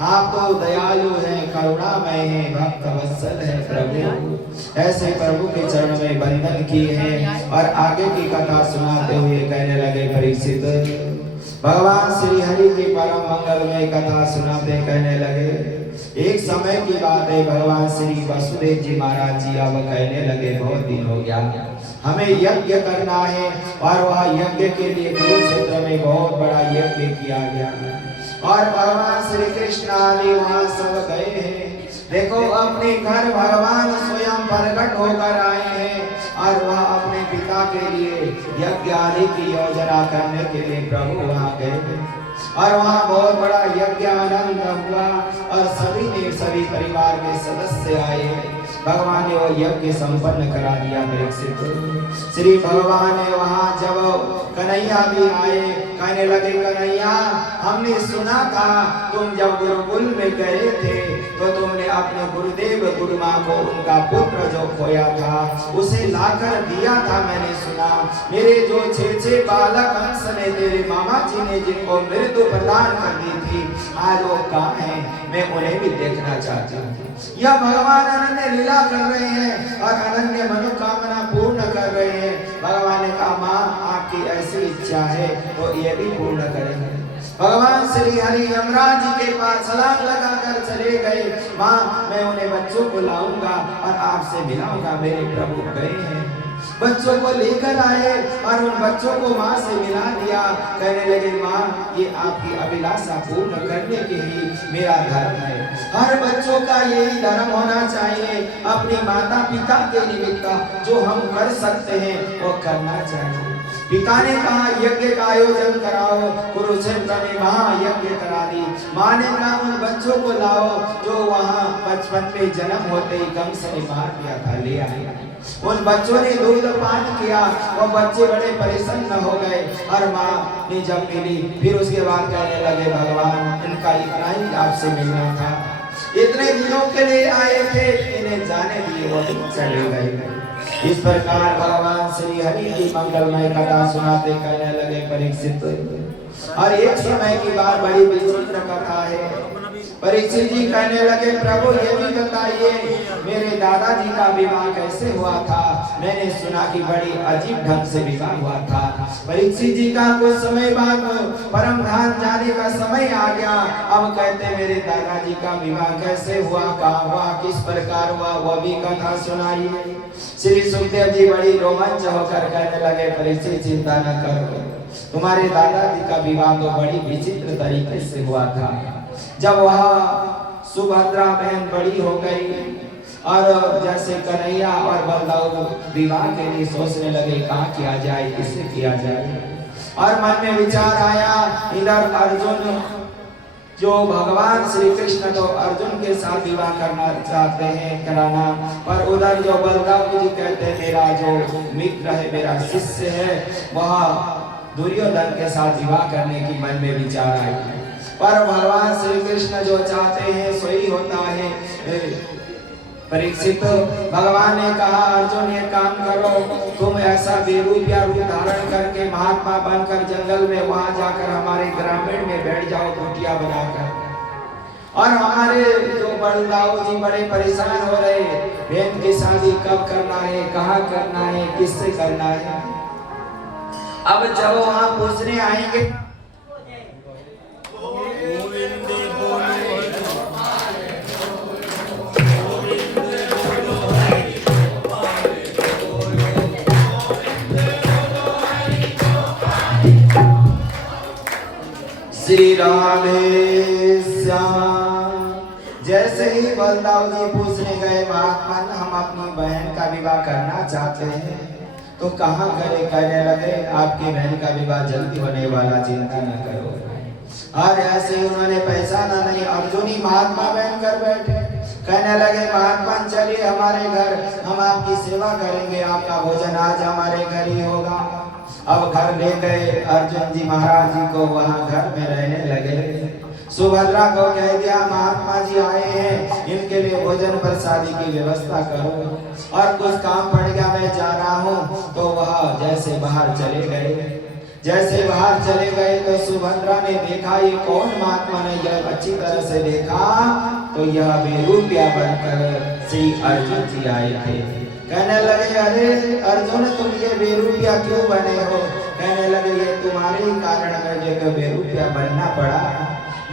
आप तो दयालु हैं, करुणामय हैं, भक्त वत्सल है प्रभु। ऐसे प्रभु के चरण में वंदन किए हैं और आगे की कथा सुनाते हुए कहने लगे, परीक्षित भगवान श्री हरि की परम मंगलमय कथा सुनाते कहने लगे, एक समय की बात है, भगवान श्री वसुदेव जी महाराज जी अब कहने लगे, बहुत दिन हो गया, हमें यज्ञ करना है। और वह यज्ञ के लिए कुरुक्षेत्र में बहुत बड़ा यज्ञ किया गया और भगवान श्री कृष्ण आदि वहां सब गए हैं। देखो अपने घर भगवान स्वयं प्रकट होकर आए हैं और वह अपने पिता के लिए यज्ञ आदि की योजना करने के लिए प्रभु वहां गए और वहाँ बहुत बड़ा यज्ञ आनंद हुआ और सभी परिवार के सदस्य आए। भगवान ने वो यज्ञ संपन्न करा दिया। परीक्षित श्री भगवान ने वहाँ जब कन्हैया भी आए, कहने लगे, कन्हैया हमने सुना था तुम जब गुरुकुल में गए थे तो तुमने अपने गुरुदेव गुरुमा को उनका पुत्र जो खोया था उसे लाकर दिया था। मैंने सुना मेरे जो 6 बालक अंश ने तेरे मामा जी ने जिनको मृत्यु प्रदान कर दी थी, आज वो कहाँ है, मैं उन्हें भी देखना चाहती हूँ। यह भगवान अनन्य लीला कर रहे हैं और अनन्य मनोकामना पूर्ण कर रहे हैं। भगवान ने कहा, माँ आपकी ऐसी इच्छा है तो ये भी पूर्ण करेंगे। भगवान श्री हरि यमराज जी के पास छलांग लगाकर चले गए। माँ मैं उन्हें बच्चों को लाऊंगा और आपसे मिलाऊंगा। मेरे प्रभु गए हैं, बच्चों को लेकर आए और उन बच्चों को माँ से मिला दिया। कहने लगे, माँ ये आपकी अभिलाषा पूर्ण करने के ही मेरा धर्म है। हर बच्चों का यही धर्म होना चाहिए, अपनी माता पिता के निमित्त जो हम कर सकते हैं वो करना चाहिए। पिता ने कहा यज्ञ का आयोजन कराओ, कुरुक्षेत्र में महायज्ञ करा दी। माँ ने कहा उन बच्चों को लाओ जो वहाँ बचपन में जन्म होते ही कंस ने मार दिया था, ले आए। उन बच्चों ने दूध पान किया, वो बच्चे बड़े प्रसन्न हो गए और माँ ने जब मिली फिर उसके बाद कहने लगे, भगवान इनका इतना ही आपसे मिलना था, इतने दिनों के लिए आए थे, इन्हें जाने दिए वो चले गए। इस प्रकार भगवान श्री हरि की मंगलमय कथा सुनाते कहने लगे, परीक्षित और एक समय की बात बड़ी विचित्र कथा है। परीक्षित जी कहने लगे प्रभु ये भी बताइए मेरे दादाजी का विवाह कैसे हुआ था। मैंने सुना कि बड़ी अजीब ढंग से विवाह हुआ था। परीक्षित जी का कुछ समय बाद परम धाम जाने का समय आ गया। अब कहते मेरे दादाजी का विवाह कैसे हुआ, कहाँ हुआ, किस प्रकार हुआ, वह भी कथा सुनाइए। श्री सुखदेव जी बड़ी रोमांच होकर कहने लगे परीक्षित चिंता न करो, तुम्हारे दादाजी का विवाह तो बड़ी विचित्र तरीके से हुआ था। जब वह सुभद्रा बहन बड़ी हो गई और जैसे कन्हैया और बलदाऊ विवाह के लिए सोचने लगे कहाँ किया जाए, किससे किया जाए, और मन में विचार आया इधर अर्जुन जो भगवान श्री कृष्ण तो अर्जुन के साथ विवाह करना चाहते हैं कराना, पर उधर जो बलदाऊ जी कहते हैं मेरा जो मित्र है, मेरा शिष्य है, वह दुर्योधन के साथ विवाह करने की मन में विचार आई। पर भगवान श्री कृष्ण जो चाहते हैं सोई होता है। परीक्षित भगवान ने कहा अर्जुन ये काम करो, तुम ऐसा बेरूपिया रूप धारण करके महात्मा बनकर जंगल में वहां जाकर हमारे ग्रामीण में बैठ जाओ कुटिया बनाकर, और हमारे जो बलदाऊ जी बड़े परेशान हो रहे, बहन की शादी कब करना है, कहाँ करना है, किससे करना है। अब जब वहां पूछने आएंगे श्री राधे श्याम। जैसे ही बलदाऊ जी पूछने गए महात्मा हम अपनी बहन का विवाह करना चाहते हैं, तो कहाँ करे, कहने लगे आपकी बहन का विवाह जल्दी होने वाला, चिंता न करो। और ऐसे ही उन्होंने पहचाना नहीं, अर्जुन ही महात्मा बहन कर बैठे। कहने लगे महात्मा चलिए हमारे घर, हम आपकी सेवा करेंगे, आपका भोजन आज हमारे घर ही होगा। अब घर ले गए अर्जुन जी महाराज जी को, वहां घर में रहने लगे। सुभद्रा को कह दिया महात्मा जी आए हैं, इनके लिए भोजन प्रसादी की व्यवस्था करो, और कुछ काम पड़ गया मैं जा रहा हूँ। तो वह जैसे बाहर चले गए, जैसे बाहर चले गए तो सुभद्रा ने देखा ये कौन महात्मा ने, जब अच्छी तरह से देखा तो यह बेरूपिया बनकर श्री अर्जुन जी आए थे। कहने लगे अरे अर्जुन तुम ये बेरूपिया क्यों बने हो। कहने लगे ये तुम्हारे ही कारण मुझे बेरूपिया बनना पड़ा,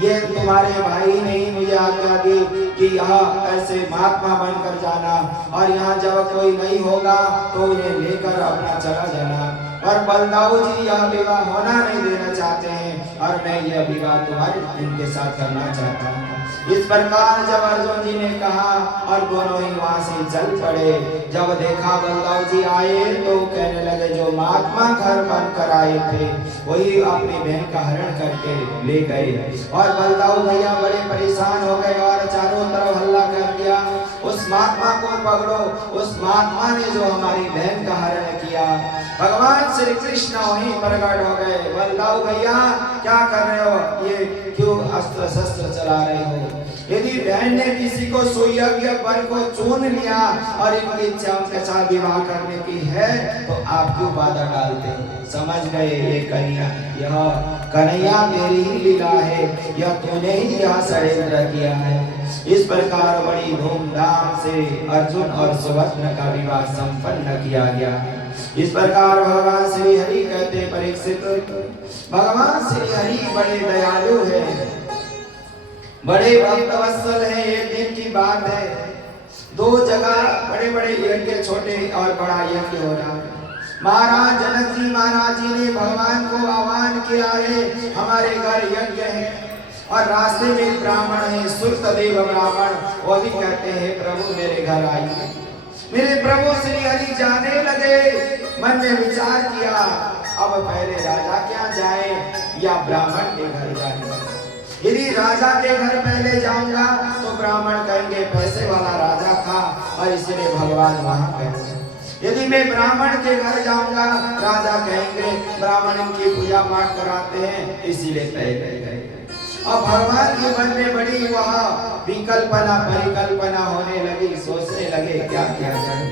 ये तुम्हारे भाई ने ही मुझे आज्ञा दी कि यहाँ ऐसे महात्मा बनकर जाना, और यहाँ जब कोई नहीं होगा तो उन्हें लेकर अपना चला जाना। और बलदाऊ जी यह विवाह होना नहीं देना चाहते हैं, और मैं यह विवाह तुम्हारे इनके साथ करना चाहता हूँ। इस प्रकार जब अर्जुन जी ने कहा और दोनों ही वहां से चल पड़े। जब देखा बलदाऊ जी आए तो कहने लगे जो महात्मा घर बनकर आए थे वही अपनी बहन का हरण करके ले गए। और बलदाऊ भैया बड़े परेशान हो गए और चारों तरफ हल्ला कर दिया, उस महात्मा को पकड़ो, उस महात्मा ने जो हमारी बहन का हरण किया। भगवान श्री कृष्ण वहीं प्रकट हो गए। बलदाऊ भैया क्या कर रहे हो, ये क्यों अस्त्र शस्त्र चला रहे हो। यदि बहन ने किसी को सुयोग्य वर को चुन लिया और इनकी इच्छा उनके साथ विवाह करने की है तो आप क्यों बाधा डालते हो। समझ गए ये कन्हैया, यह कन्हैया मेरी ही लीला है, यह तूने ही यह षड्यंत्र किया है। इस प्रकार बड़ी धूमधाम से अर्जुन और सुभद्रा का विवाह संपन्न किया गया। इस प्रकार भगवान श्री हरि कहते परीक्षित, भगवान श्री हरि बड़े दयालु है, बड़े भक्तवत्सल है। एक दिन की बात है, दो जगह बड़े बड़े यज्ञ, छोटे और बड़ा यज्ञ हो रहा है। महाराज जनक जी महाराज जी ने भगवान को आह्वान किया है हमारे घर यज्ञ है, और रास्ते में ब्राह्मण है सुरतदेव ब्राह्मण, वो भी कहते हैं प्रभु मेरे घर आइए। मेरे प्रभु श्री हरि जाने लगे, मन में विचार किया अब पहले राजा क्या जाए या ब्राह्मण के घर जाए। यदि राजा के घर पहले जाऊंगा तो ब्राह्मण कहेंगे पैसे वाला राजा था और इसलिए भगवान वहां गए। यदि मैं ब्राह्मण के घर जाऊंगा राजा कहेंगे ब्राह्मण इनकी पूजा पाठ कराते हैं इसीलिए पहले गए। अब भगवान के मन में बड़ी वह विकल्पना परिकल्पना होने लगी, सोचने लगे क्या किया जाए।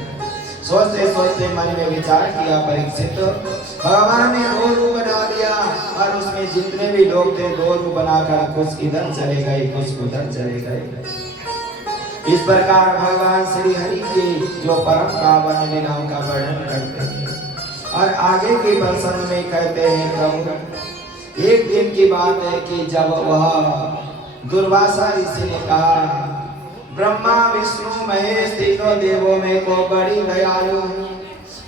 सोचते सोचते मन में विचार किया परीक्षित, भगवान ने दो रूप बना दिया और उसमें जितने भी लोग थे दो रूप बनाकर कुछ इधर चले गए कुछ उधर चले गए। इस प्रकार भगवान श्री हरि के जो परम पावन लीलाओं का वर्णन करते हैं और आगे के प्रसंग में कहते हैं प्रभु एक दिन की बात है कि जब वह दुर्वासा ऋषि ने कहा ब्रह्मा विष्णु महेश तीनों देवों में को बड़ी दयालु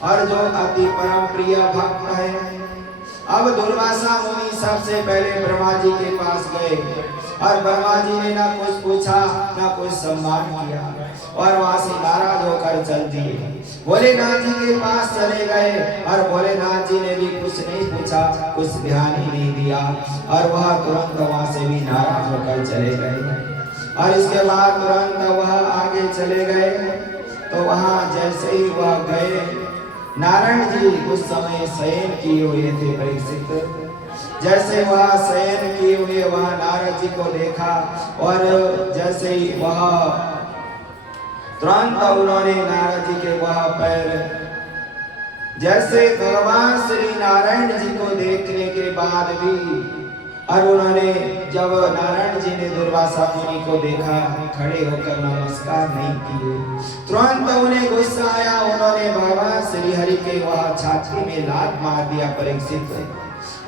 और जो अति परम प्रिय भक्त है। अब दुर्वासा मुनि सबसे पहले ब्रह्मा जी के पास गए और ब्रह्मा जी ने ना कुछ पूछा ना कुछ सम्मान किया और वहां से नाराज होकर चल दिए। भोलेनाथ जी के पास चले गए और भोलेनाथ जी ने भी कुछ नहीं पूछा कुछ ध्यान ही नहीं दिया और वह तुरंत वहां से भी नाराज होकर चले गए। और इसके बाद तुरंत वह आगे चले गए तो वहां जैसे ही वह गए नारायण जी उस समय शयन किए हुए थे परीक्षित। जैसे वह शयन किए हुए वह नारद जी को देखा और जैसे ही वह तुरंत उन्होंने नारद जी के वह पैर जैसे भगवान श्री नारायण जी को देखने के बाद भी और उन्होंने जब नारायण जी ने दुर्वासा मुनि को देखा खड़े होकर नमस्कार नहीं किए तुरंत उन्हें गुस्सा आया। उन्होंने भगवान श्री हरि के वह छाती में लात मार दिया परीक्षित।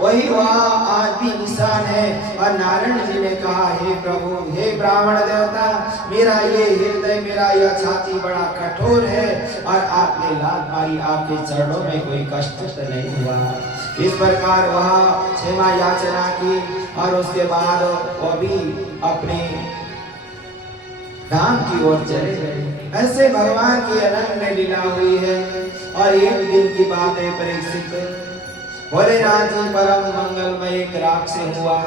वही वह आज भी निशान है और नारायण जी ने कहा हे प्रभु हे ब्राह्मण देवता मेरा ये हृदय मेरा यह छाती बड़ा कठोर है और आपने लात मारी आपके चरणों में कोई कष्ट तो नहीं हुआ। इस प्रकार वह क्षमा याचना की और उसके बाद वो भी अपने धाम की ओर चले गए। ऐसे भगवान की अनन्य लीला हुई है। और एक दिन की बात है परीक्षित भोलेनाथ जी परम मंगलमय एक राक्षस हुआ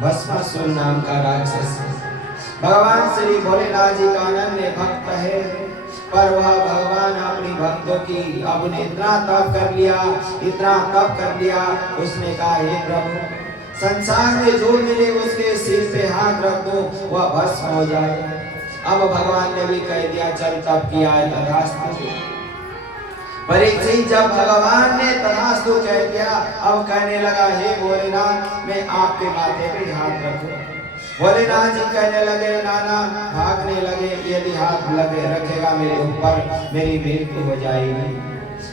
भस्मासुर नाम का राक्षस। भगवान श्री भोलेनाथ जी का अनन्य भक्त है पर वह भगवान अपनी भक्तों की अब ने इतना तप कर लिया उसने कहा हे प्रभु संसार में जो मिले उसके सिर पे हाथ रख दो वह भस्म हो जाए। अब भगवान ने भी कह दिया चल तप किया है तथास्तु। परीक्षित जब भगवान ने तथास्तु कह दिया अब कहने लगा हे भोलेनाथ मैं आपके माथे पे हाथ रखूं। भोलेनाथ जी कहने लगे नाना भागने लगे यदि हाथ लगे रखेगा मेरे ऊपर मेरी मृत्यु हो जाएगी।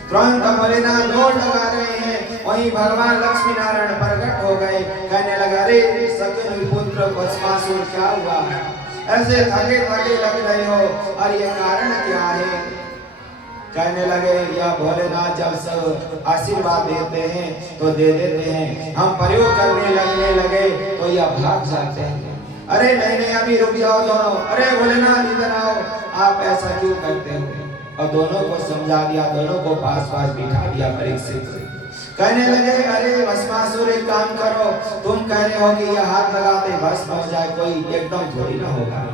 तुरंत भोलेनाथ दौड़ लगा रहे हैं वहीं भगवान लक्ष्मी नारायण प्रकट हो गए कहने लगा रे सके पुत्र भस्मासुर क्या हुआ ऐसे थके थके लग रहे हो और ये कारण क्या है। कहने लगे या भोलेनाथ जब सब आशीर्वाद देते हैं तो दे देते हैं हम प्रयोग करने लगने लगे तो यह भाग जाते हैं। अरे नहीं अभी रुक जाओ दोनों अरे भोलेनाथ इधर आओ आप ऐसा क्यों करते हो। और दोनों को समझा दिया दोनों को पास पास बिठा दिया परीक्षित। कहने लगे अरे भस्मासुर एक काम करो तुम कह रहे हो कि यह हाथ लगाते भस्म हो जाए कोई एकदम थोड़ी ना होगा।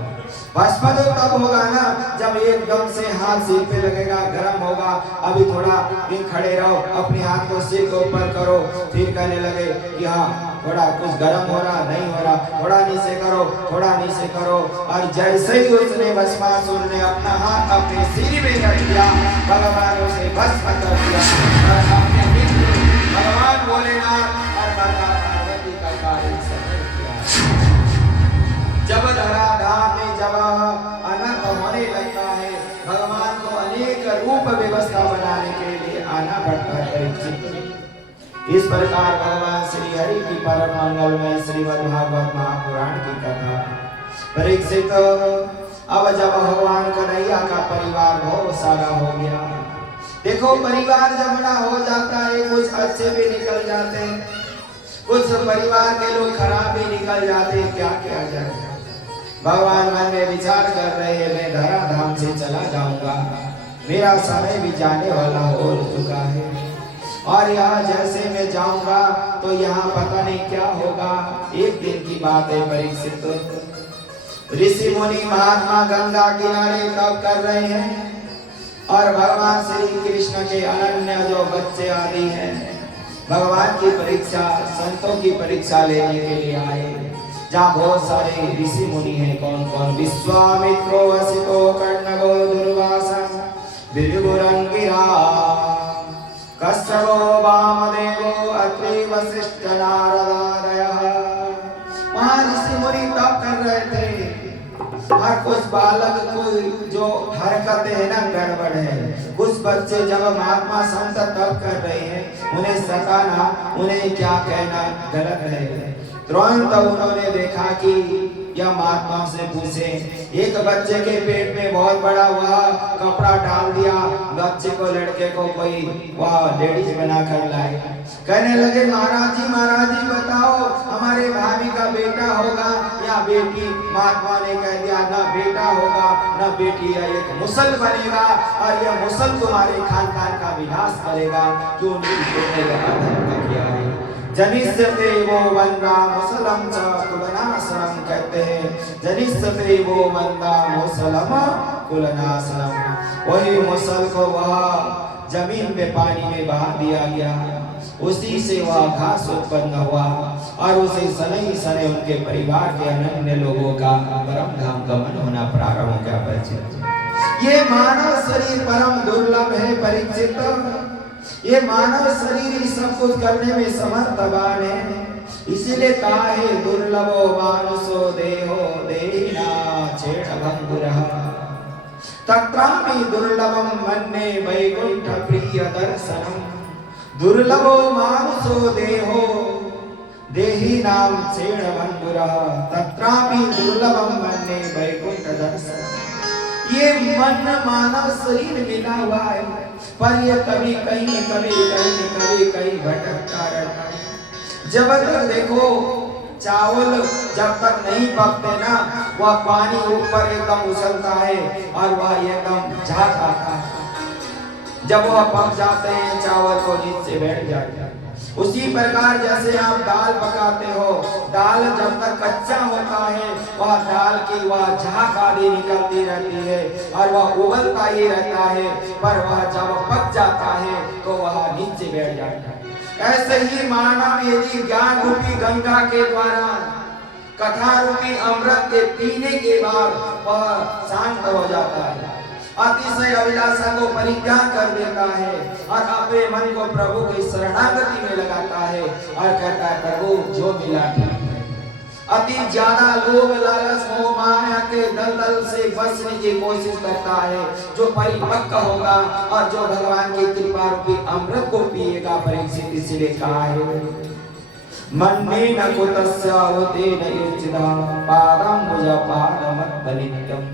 भस्म तो तब होगा ना जब एकदम से हाथ सिर पे लगेगा गर्म होगा। अभी थोड़ा दिन खड़े रहो अपने हाथ को सिर के ऊपर करो फिर कहने लगे कि हाँ थोड़ा कुछ गर्म हो रहा नहीं हो रहा थोड़ा नीचे करो थोड़ा नीचे करो। और जैसे ही उसने भस्मासुर ने अपना हाथ अपने सिर में रख दिया भगवान उसे भस्म कर दिया और अपने मित्र भगवान भोलेनाथ और माता पार्वती का कार्य सफल किया। जब धराधाम में जब अनंत होने लगता है भगवान को अनेक रूप व्यवस्था बनाने के लिए आना पड़ता है परीक्षित। इस प्रकार भगवान श्री हरि की परम मंगलमय श्रीमद् भागवत महापुराण की कथा परीक्षित। अब जब भगवान कन्हैया का परिवार बहुत सारा हो गया देखो परिवार जब बड़ा हो जाता है कुछ अच्छे भी निकल जाते हैं कुछ परिवार के लोग खराब भी निकल जाते हैं क्या किया जाए। भगवान मन में विचार कर रहे हैं मैं धराधाम से चला जाऊंगा मेरा समय भी जाने वाला हो चुका है और यहाँ जैसे मैं जाऊंगा तो यहाँ पता नहीं क्या होगा। एक दिन की बात है परीक्षित ऋषि मुनि महात्मा गंगा किनारे तप कर रहे हैं और भगवान श्री कृष्ण के अनन्य जो बच्चे आदि हैं भगवान की परीक्षा संतों की परीक्षा लेने के लिए आए जहाँ बहुत सारे ऋषि मुनि हैं। कौन कौन विश्वामित्रो वसितो कर्णवो दुर्वासा विदुरंगिरा हरकतें न गड़बड़ है। कुछ बच्चे जब महात्मा संत तप कर रहे हैं, उन्हें सताना, उन्हें क्या कहना गलत है। तुरंत उन्होंने देखा कि या महात्मा से पूछे। एक बच्चे के पेट में बहुत बड़ा हुआ कपड़ा डाल दिया, बच्चे को, लड़के को कोई वह लेडीज बना कर लाए। कहने लगे महाराज जी बताओ हमारे भाभी का बेटा होगा या बेटी। महात्मा ने कह दिया ना बेटा होगा ना बेटी, यह एक मुसल बनेगा और यह मुसल तुम्हारे खानदान का विनाश करेगा। क्यों नहीं किया है। जनिष्यते वो वंदा मुसलम च कुलनाशनम, कहते हैं जनिष्यते वो वंदा मुसलम कुलनाशनम। वही मुसल को वह जमीन में पानी में बहा दिया गया, उसी से वह घास उत्पन्न हुआ और उसे सनई सने उनके परिवार के अन्य लोगों का परम धाम गमन होना प्रारंभ हो गया। परिचित ये मानव शरीर परम दुर्लभ है। परिचित ये मानव शरीर ही सब कुछ करने में समर्थवान है। इसीलिए कहा है दुर्लभो मानुषो देहो देहिना छेड़भंगुरः तत्रापि दुर्लभम मन्ये वैकुंठ प्रिय दर्शनम। दुर्लभो मानुषो देहो देहिनाम छेड़भंगुरः तत्रापि दुर्लभम मन्ये वैकुंठ दर्शनम। ये मन मानव शरीर मिला हुआ है, पर ये कभी कहीं भटकता रहता है। जब तक देखो चावल जब तक नहीं पकते ना, वह पानी ऊपर एकदम उछलता है और वह एकदम झाग आता है। जब वह पक जाते हैं चावल को नीचे बैठ जाते हैं। उसी प्रकार जैसे आप दाल पकाते हो, दाल जब तक कच्चा होता है वह दाल की वह झाग आदि निकलती रहती है और वह उबलता ही रहता है, पर वह जब पक जाता है तो वह नीचे बैठ जाता है। ऐसे ही मानव यदि ज्ञान रूपी गंगा के द्वारा कथा रूपी अमृत के पीने के बाद वह शांत हो जाता है, अतिशय अभिलाषा को परित्याग कर देता है और अपने मन को प्रभु की शरणागति में लगाता है और कहता है प्रभु जो मिला ठीक है। अति ज्यादा लोभ लालच मोह माया के दलदल से बचने की कोशिश करता है। जो परिपक्व होगा और जो भगवान की कृपा रूपी अमृत को पिएगा। परीक्षित इसलिए कहा है मन्ने न कुतस्य होते न युचिता पादम मुझा पादमत बलित्यम।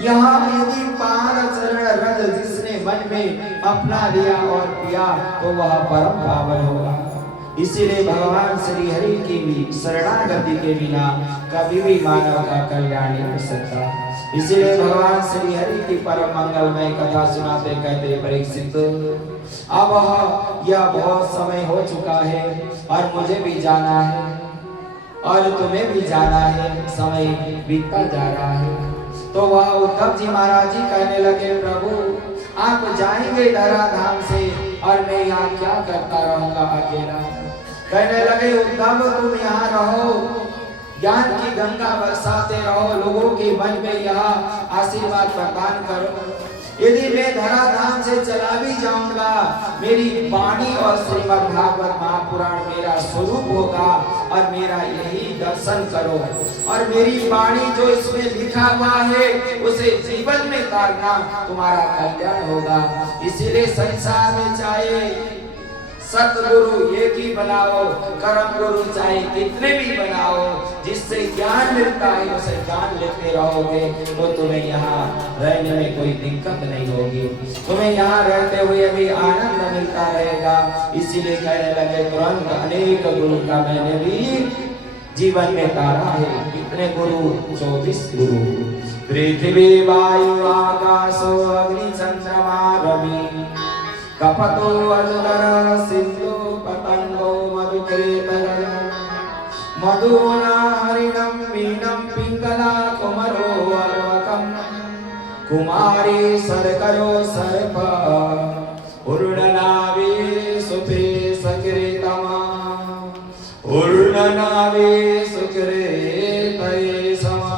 यहाँ यदि पाद चरण रज जिसने मन में अपना लिया और पिया तो वह परम पावन होगा। इसीलिए भगवान श्री हरि की भी शरणागति के बिना कभी भी मानव का कल्याण नहीं हो सकता। इसीलिए भगवान श्री हरि की परम मंगलमय कथा सुनाते कहते परीक्षित अब यह बहुत समय हो चुका है और मुझे भी जाना है और तुम्हें भी जाना है, समय बीतता जा रहा है। तो वह उद्धव जी महाराज जी कहने लगे प्रभु आप जाएंगे धराधाम से और मैं यहाँ क्या करता रहूंगा अकेला। कहने लगे उद्धव तुम यहाँ रहो, ज्ञान की गंगा बरसाते रहो, लोगों के मन में यहाँ आशीर्वाद प्रदान करो। यदि मैं धराधाम से चला भी जाऊंगा, मेरी वाणी और श्रीमद् भागवत महापुराण मेरा स्वरूप होगा और मेरा यही दर्शन करो और मेरी वाणी जो इसमें लिखा हुआ है उसे जीवन में उतारना, तुम्हारा कल्याण होगा। इसीलिए संसार में चाहे सतगुरु एक ही बनाओ, कर्म गुरु चाहे कितने भी बनाओ, जिससे ज्ञान मिलता है उसे ज्ञान लेते रहोगे तो तुम्हें यहाँ रहने में कोई दिक्कत नहीं होगी, तुम्हें यहाँ रहते हुए भी आनंद मिलता रहेगा। इसीलिए कहने लगे तुरंत अनेक गुरु का मैंने भी जीवन में तारा है। कितने गुरु? 24 गुरु। पृथ्वी वायु आकाशो अग्नि चंद्रमा रवि कपतो अजगर सिंधु पतंगो मधुकेतन मधुना हरिणम मीनम पिंगला कुमरो अर्वकम कुमारी सरकरो सर्प उर्णनावे सुपे सकृतमा उर्णनावे सुकृतये समा।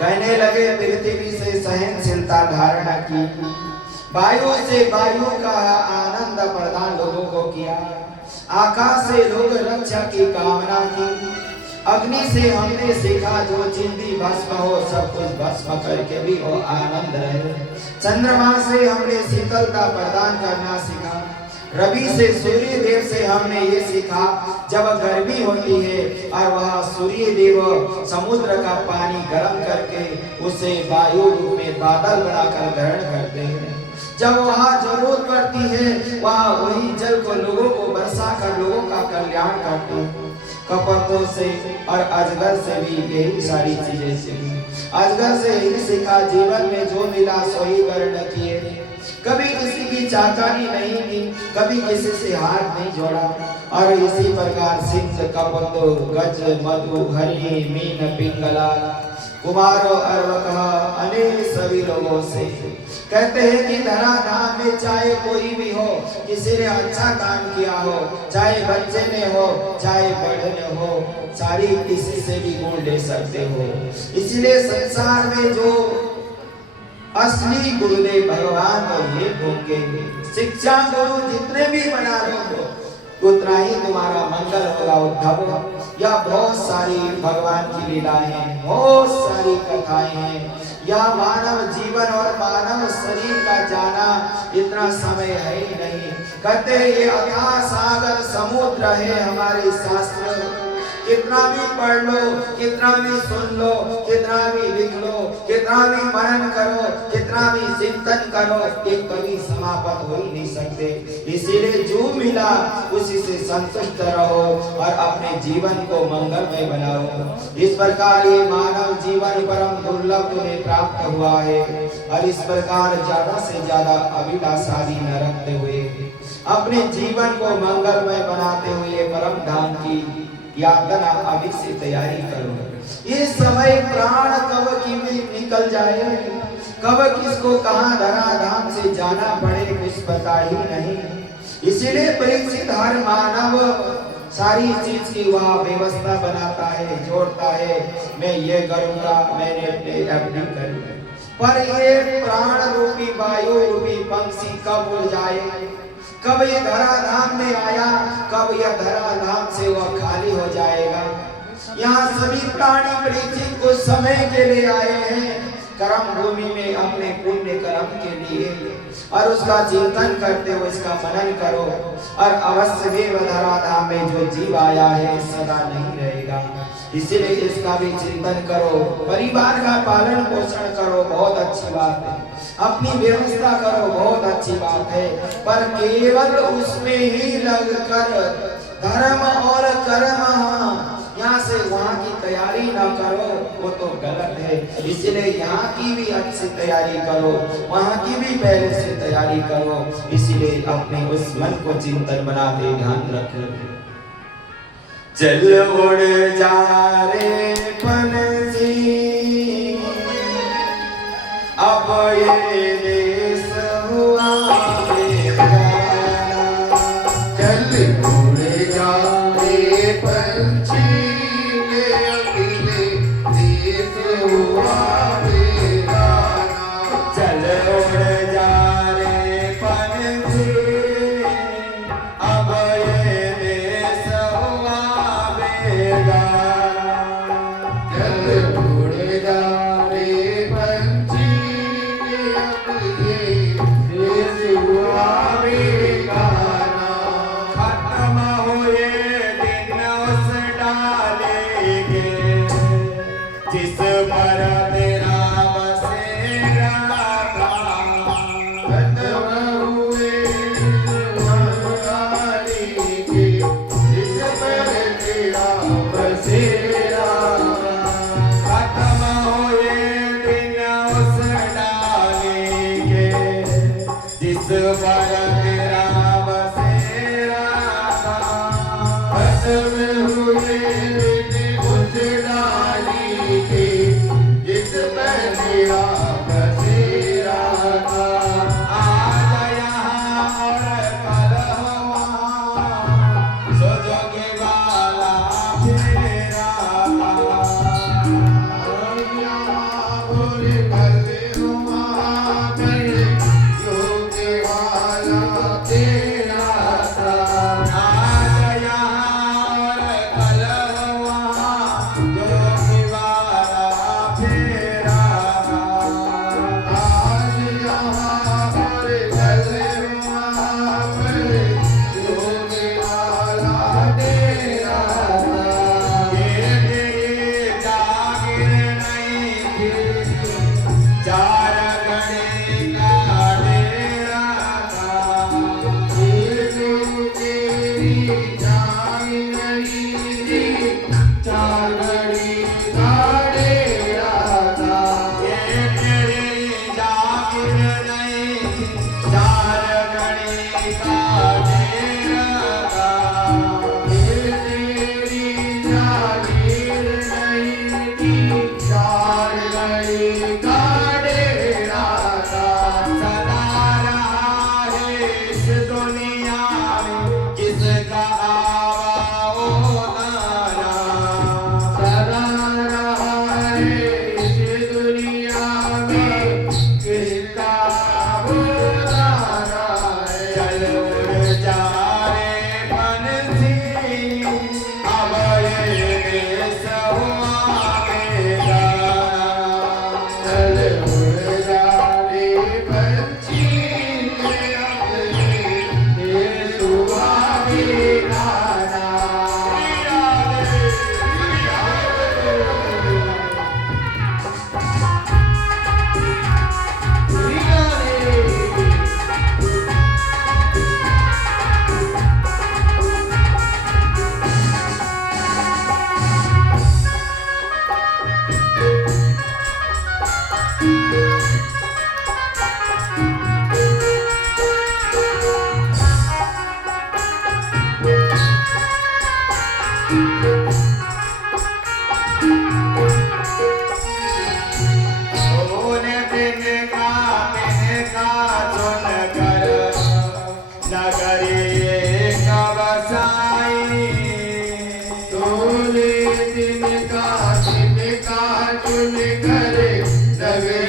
कहने लगे पृथ्वी से सहनशीलता धारणा की, वायु से वायु का आनंद प्रदान लोगों को किया, आकाश से लोग रक्षा की कामना की, अग्नि से हमने सीखा जो चीज भी भस्म हो सब कुछ भस्म करके भी हो आनंद रहे। चंद्रमा से हमने शीतलता प्रदान करना सीखा। रवि से सूर्य देव से हमने ये सीखा जब गर्मी होती है और वह सूर्य देव समुद्र का पानी गर्म करके उसे वायु रूप में बादल बनाकर ग्रहण करते हैं। जब वहाँ जरूरत पड़ती है वहाँ वही जल को लोगों को बरसा कर लोगों का कल्याण करते हैं। कपटों से और अजगर से भी यही सारी चीजें सीखी। अजगर से यही सीखा जीवन में जो मिला सो ही ग्रहण किए। कभी किसी की चाचानी नहीं की, कभी किसी से हाथ नहीं जोड़ा। और इसी प्रकार सिंह कपट गज मधु हरि मीन पिंगला कुमारो अर्वक अनेक सभी लोगों से कहते हैं कि धरा धाम में चाहे कोई भी हो, किसी ने अच्छा काम किया हो, चाहे बच्चे ने हो चाहे बड़े ने हो, सारी किसी से भी गुण ले सकते हो। इसलिए संसार में जो असली गुरुदेव भगवान तो ये होंगे। शिक्षा गुरु जितने भी बना लो उतना ही तुम्हारा मंगल होगा उद्धव। यह बहुत सारी भगवान की लीलाएं हैं, बहुत सारी कथाएं हैं। यह मानव जीवन और मानव शरीर का जाना इतना समय है ही नहीं। कहते हैं ये अथाह सागर समुद्र है हमारे शास्त्र। कितना भी पढ़ लो, कितना भी सुन लो, कितना भी लिख लो, कितना भी मनन करो, कितना भी चिंतन करो, एक कभी समाप्त हो ही नहीं सकते। इसीलिए जो मिला उसी से संतुष्ट रहो और अपने जीवन को मंगलमय बनाओ। इस प्रकार ये मानव जीवन परम दुर्लभ तुम्हें प्राप्त हुआ है और इस प्रकार ज्यादा से ज्यादा अभिलाषादी न रखते हुए अपने जीवन को मंगलमय बनाते हुए परम धाम की यात्रा अभी से तैयारी करो। ये समय प्राण कब की में निकल जाए, कब किसको कहां धरा धाम से जाना पड़े कुछ पता ही नहीं। इसीलिए परीक्षित हर मानव सारी चीज की वह व्यवस्था बनाता है, जोड़ता है। मैं ये करूंगा, मैंने अपनी करूंगा, पर ये प्राण रूपी वायु रूपी पंक्षी कब उड़ जाए, कब ये धरा धाम में आया, कब यह धरा धाम से वह खाली हो जाएगा। यहाँ सभी प्राणी परीक्षित कुछ समय के लिए आए हैं कर्म भूमि में अपने पुण्य कर्म के लिए, और उसका चिंतन करते हुए इसका मनन करो। और अवश्य भी धरा धाम में जो जीव आया है सदा नहीं रहेगा, इसीलिए इसका भी चिंतन करो। परिवार का पालन पोषण करो, बहुत अच्छी बात है। अपनी व्यवस्था करो, बहुत अच्छी बात है, पर केवल उसमें ही लगकर धर्म और कर्म यहाँ से वहाँ की तैयारी ना करो, वो तो गलत है। इसलिए यहाँ की भी अच्छी तैयारी करो, वहाँ की भी पहले से तैयारी करो। इसीलिए अपने उस मन को चिंतन बनाते ध्यान रखो। चल उड़ जा रे पनसी अब ये देश हुआ बेगाना। चल उड़ जा रे पंछी के अकेले देश हुआ बेगाना। चल उड़ जा रे पंछी अब ये देश हुआ बेगाना। चल उड़ जा रे पंछी के अकेले देश हुआ बेगाना। खत्म हुए दिन उस डालेंगे जिस पर तेरा बसेरा था। खत्म हुए हमारी के जिस पर तेरा बसेरा। खत्म हुए दिन उस डालेंगे नहीं चार गणी का डेरा तेरी जागीर नहीं थी चार गली का डेरा था सदा रहा है इस दुनिया में किसका आवा ओ नारा सदा रहा है इस दुनिया में किसका बुलाना है चल जा रे बंसी अब ये देश हुआ मेरा चल उड़ जा रे बच्ची अपने ये सुहागी नाना तूने दिन का चुन कर नगरी का बसाई तूने दिन का चुन कर नगरी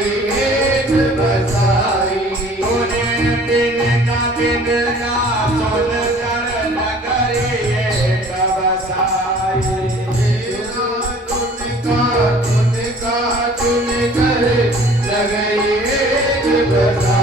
एक बसाई तूने दिन का चुन कर नगरी का बसाई चुन कर नगरी एक बसाई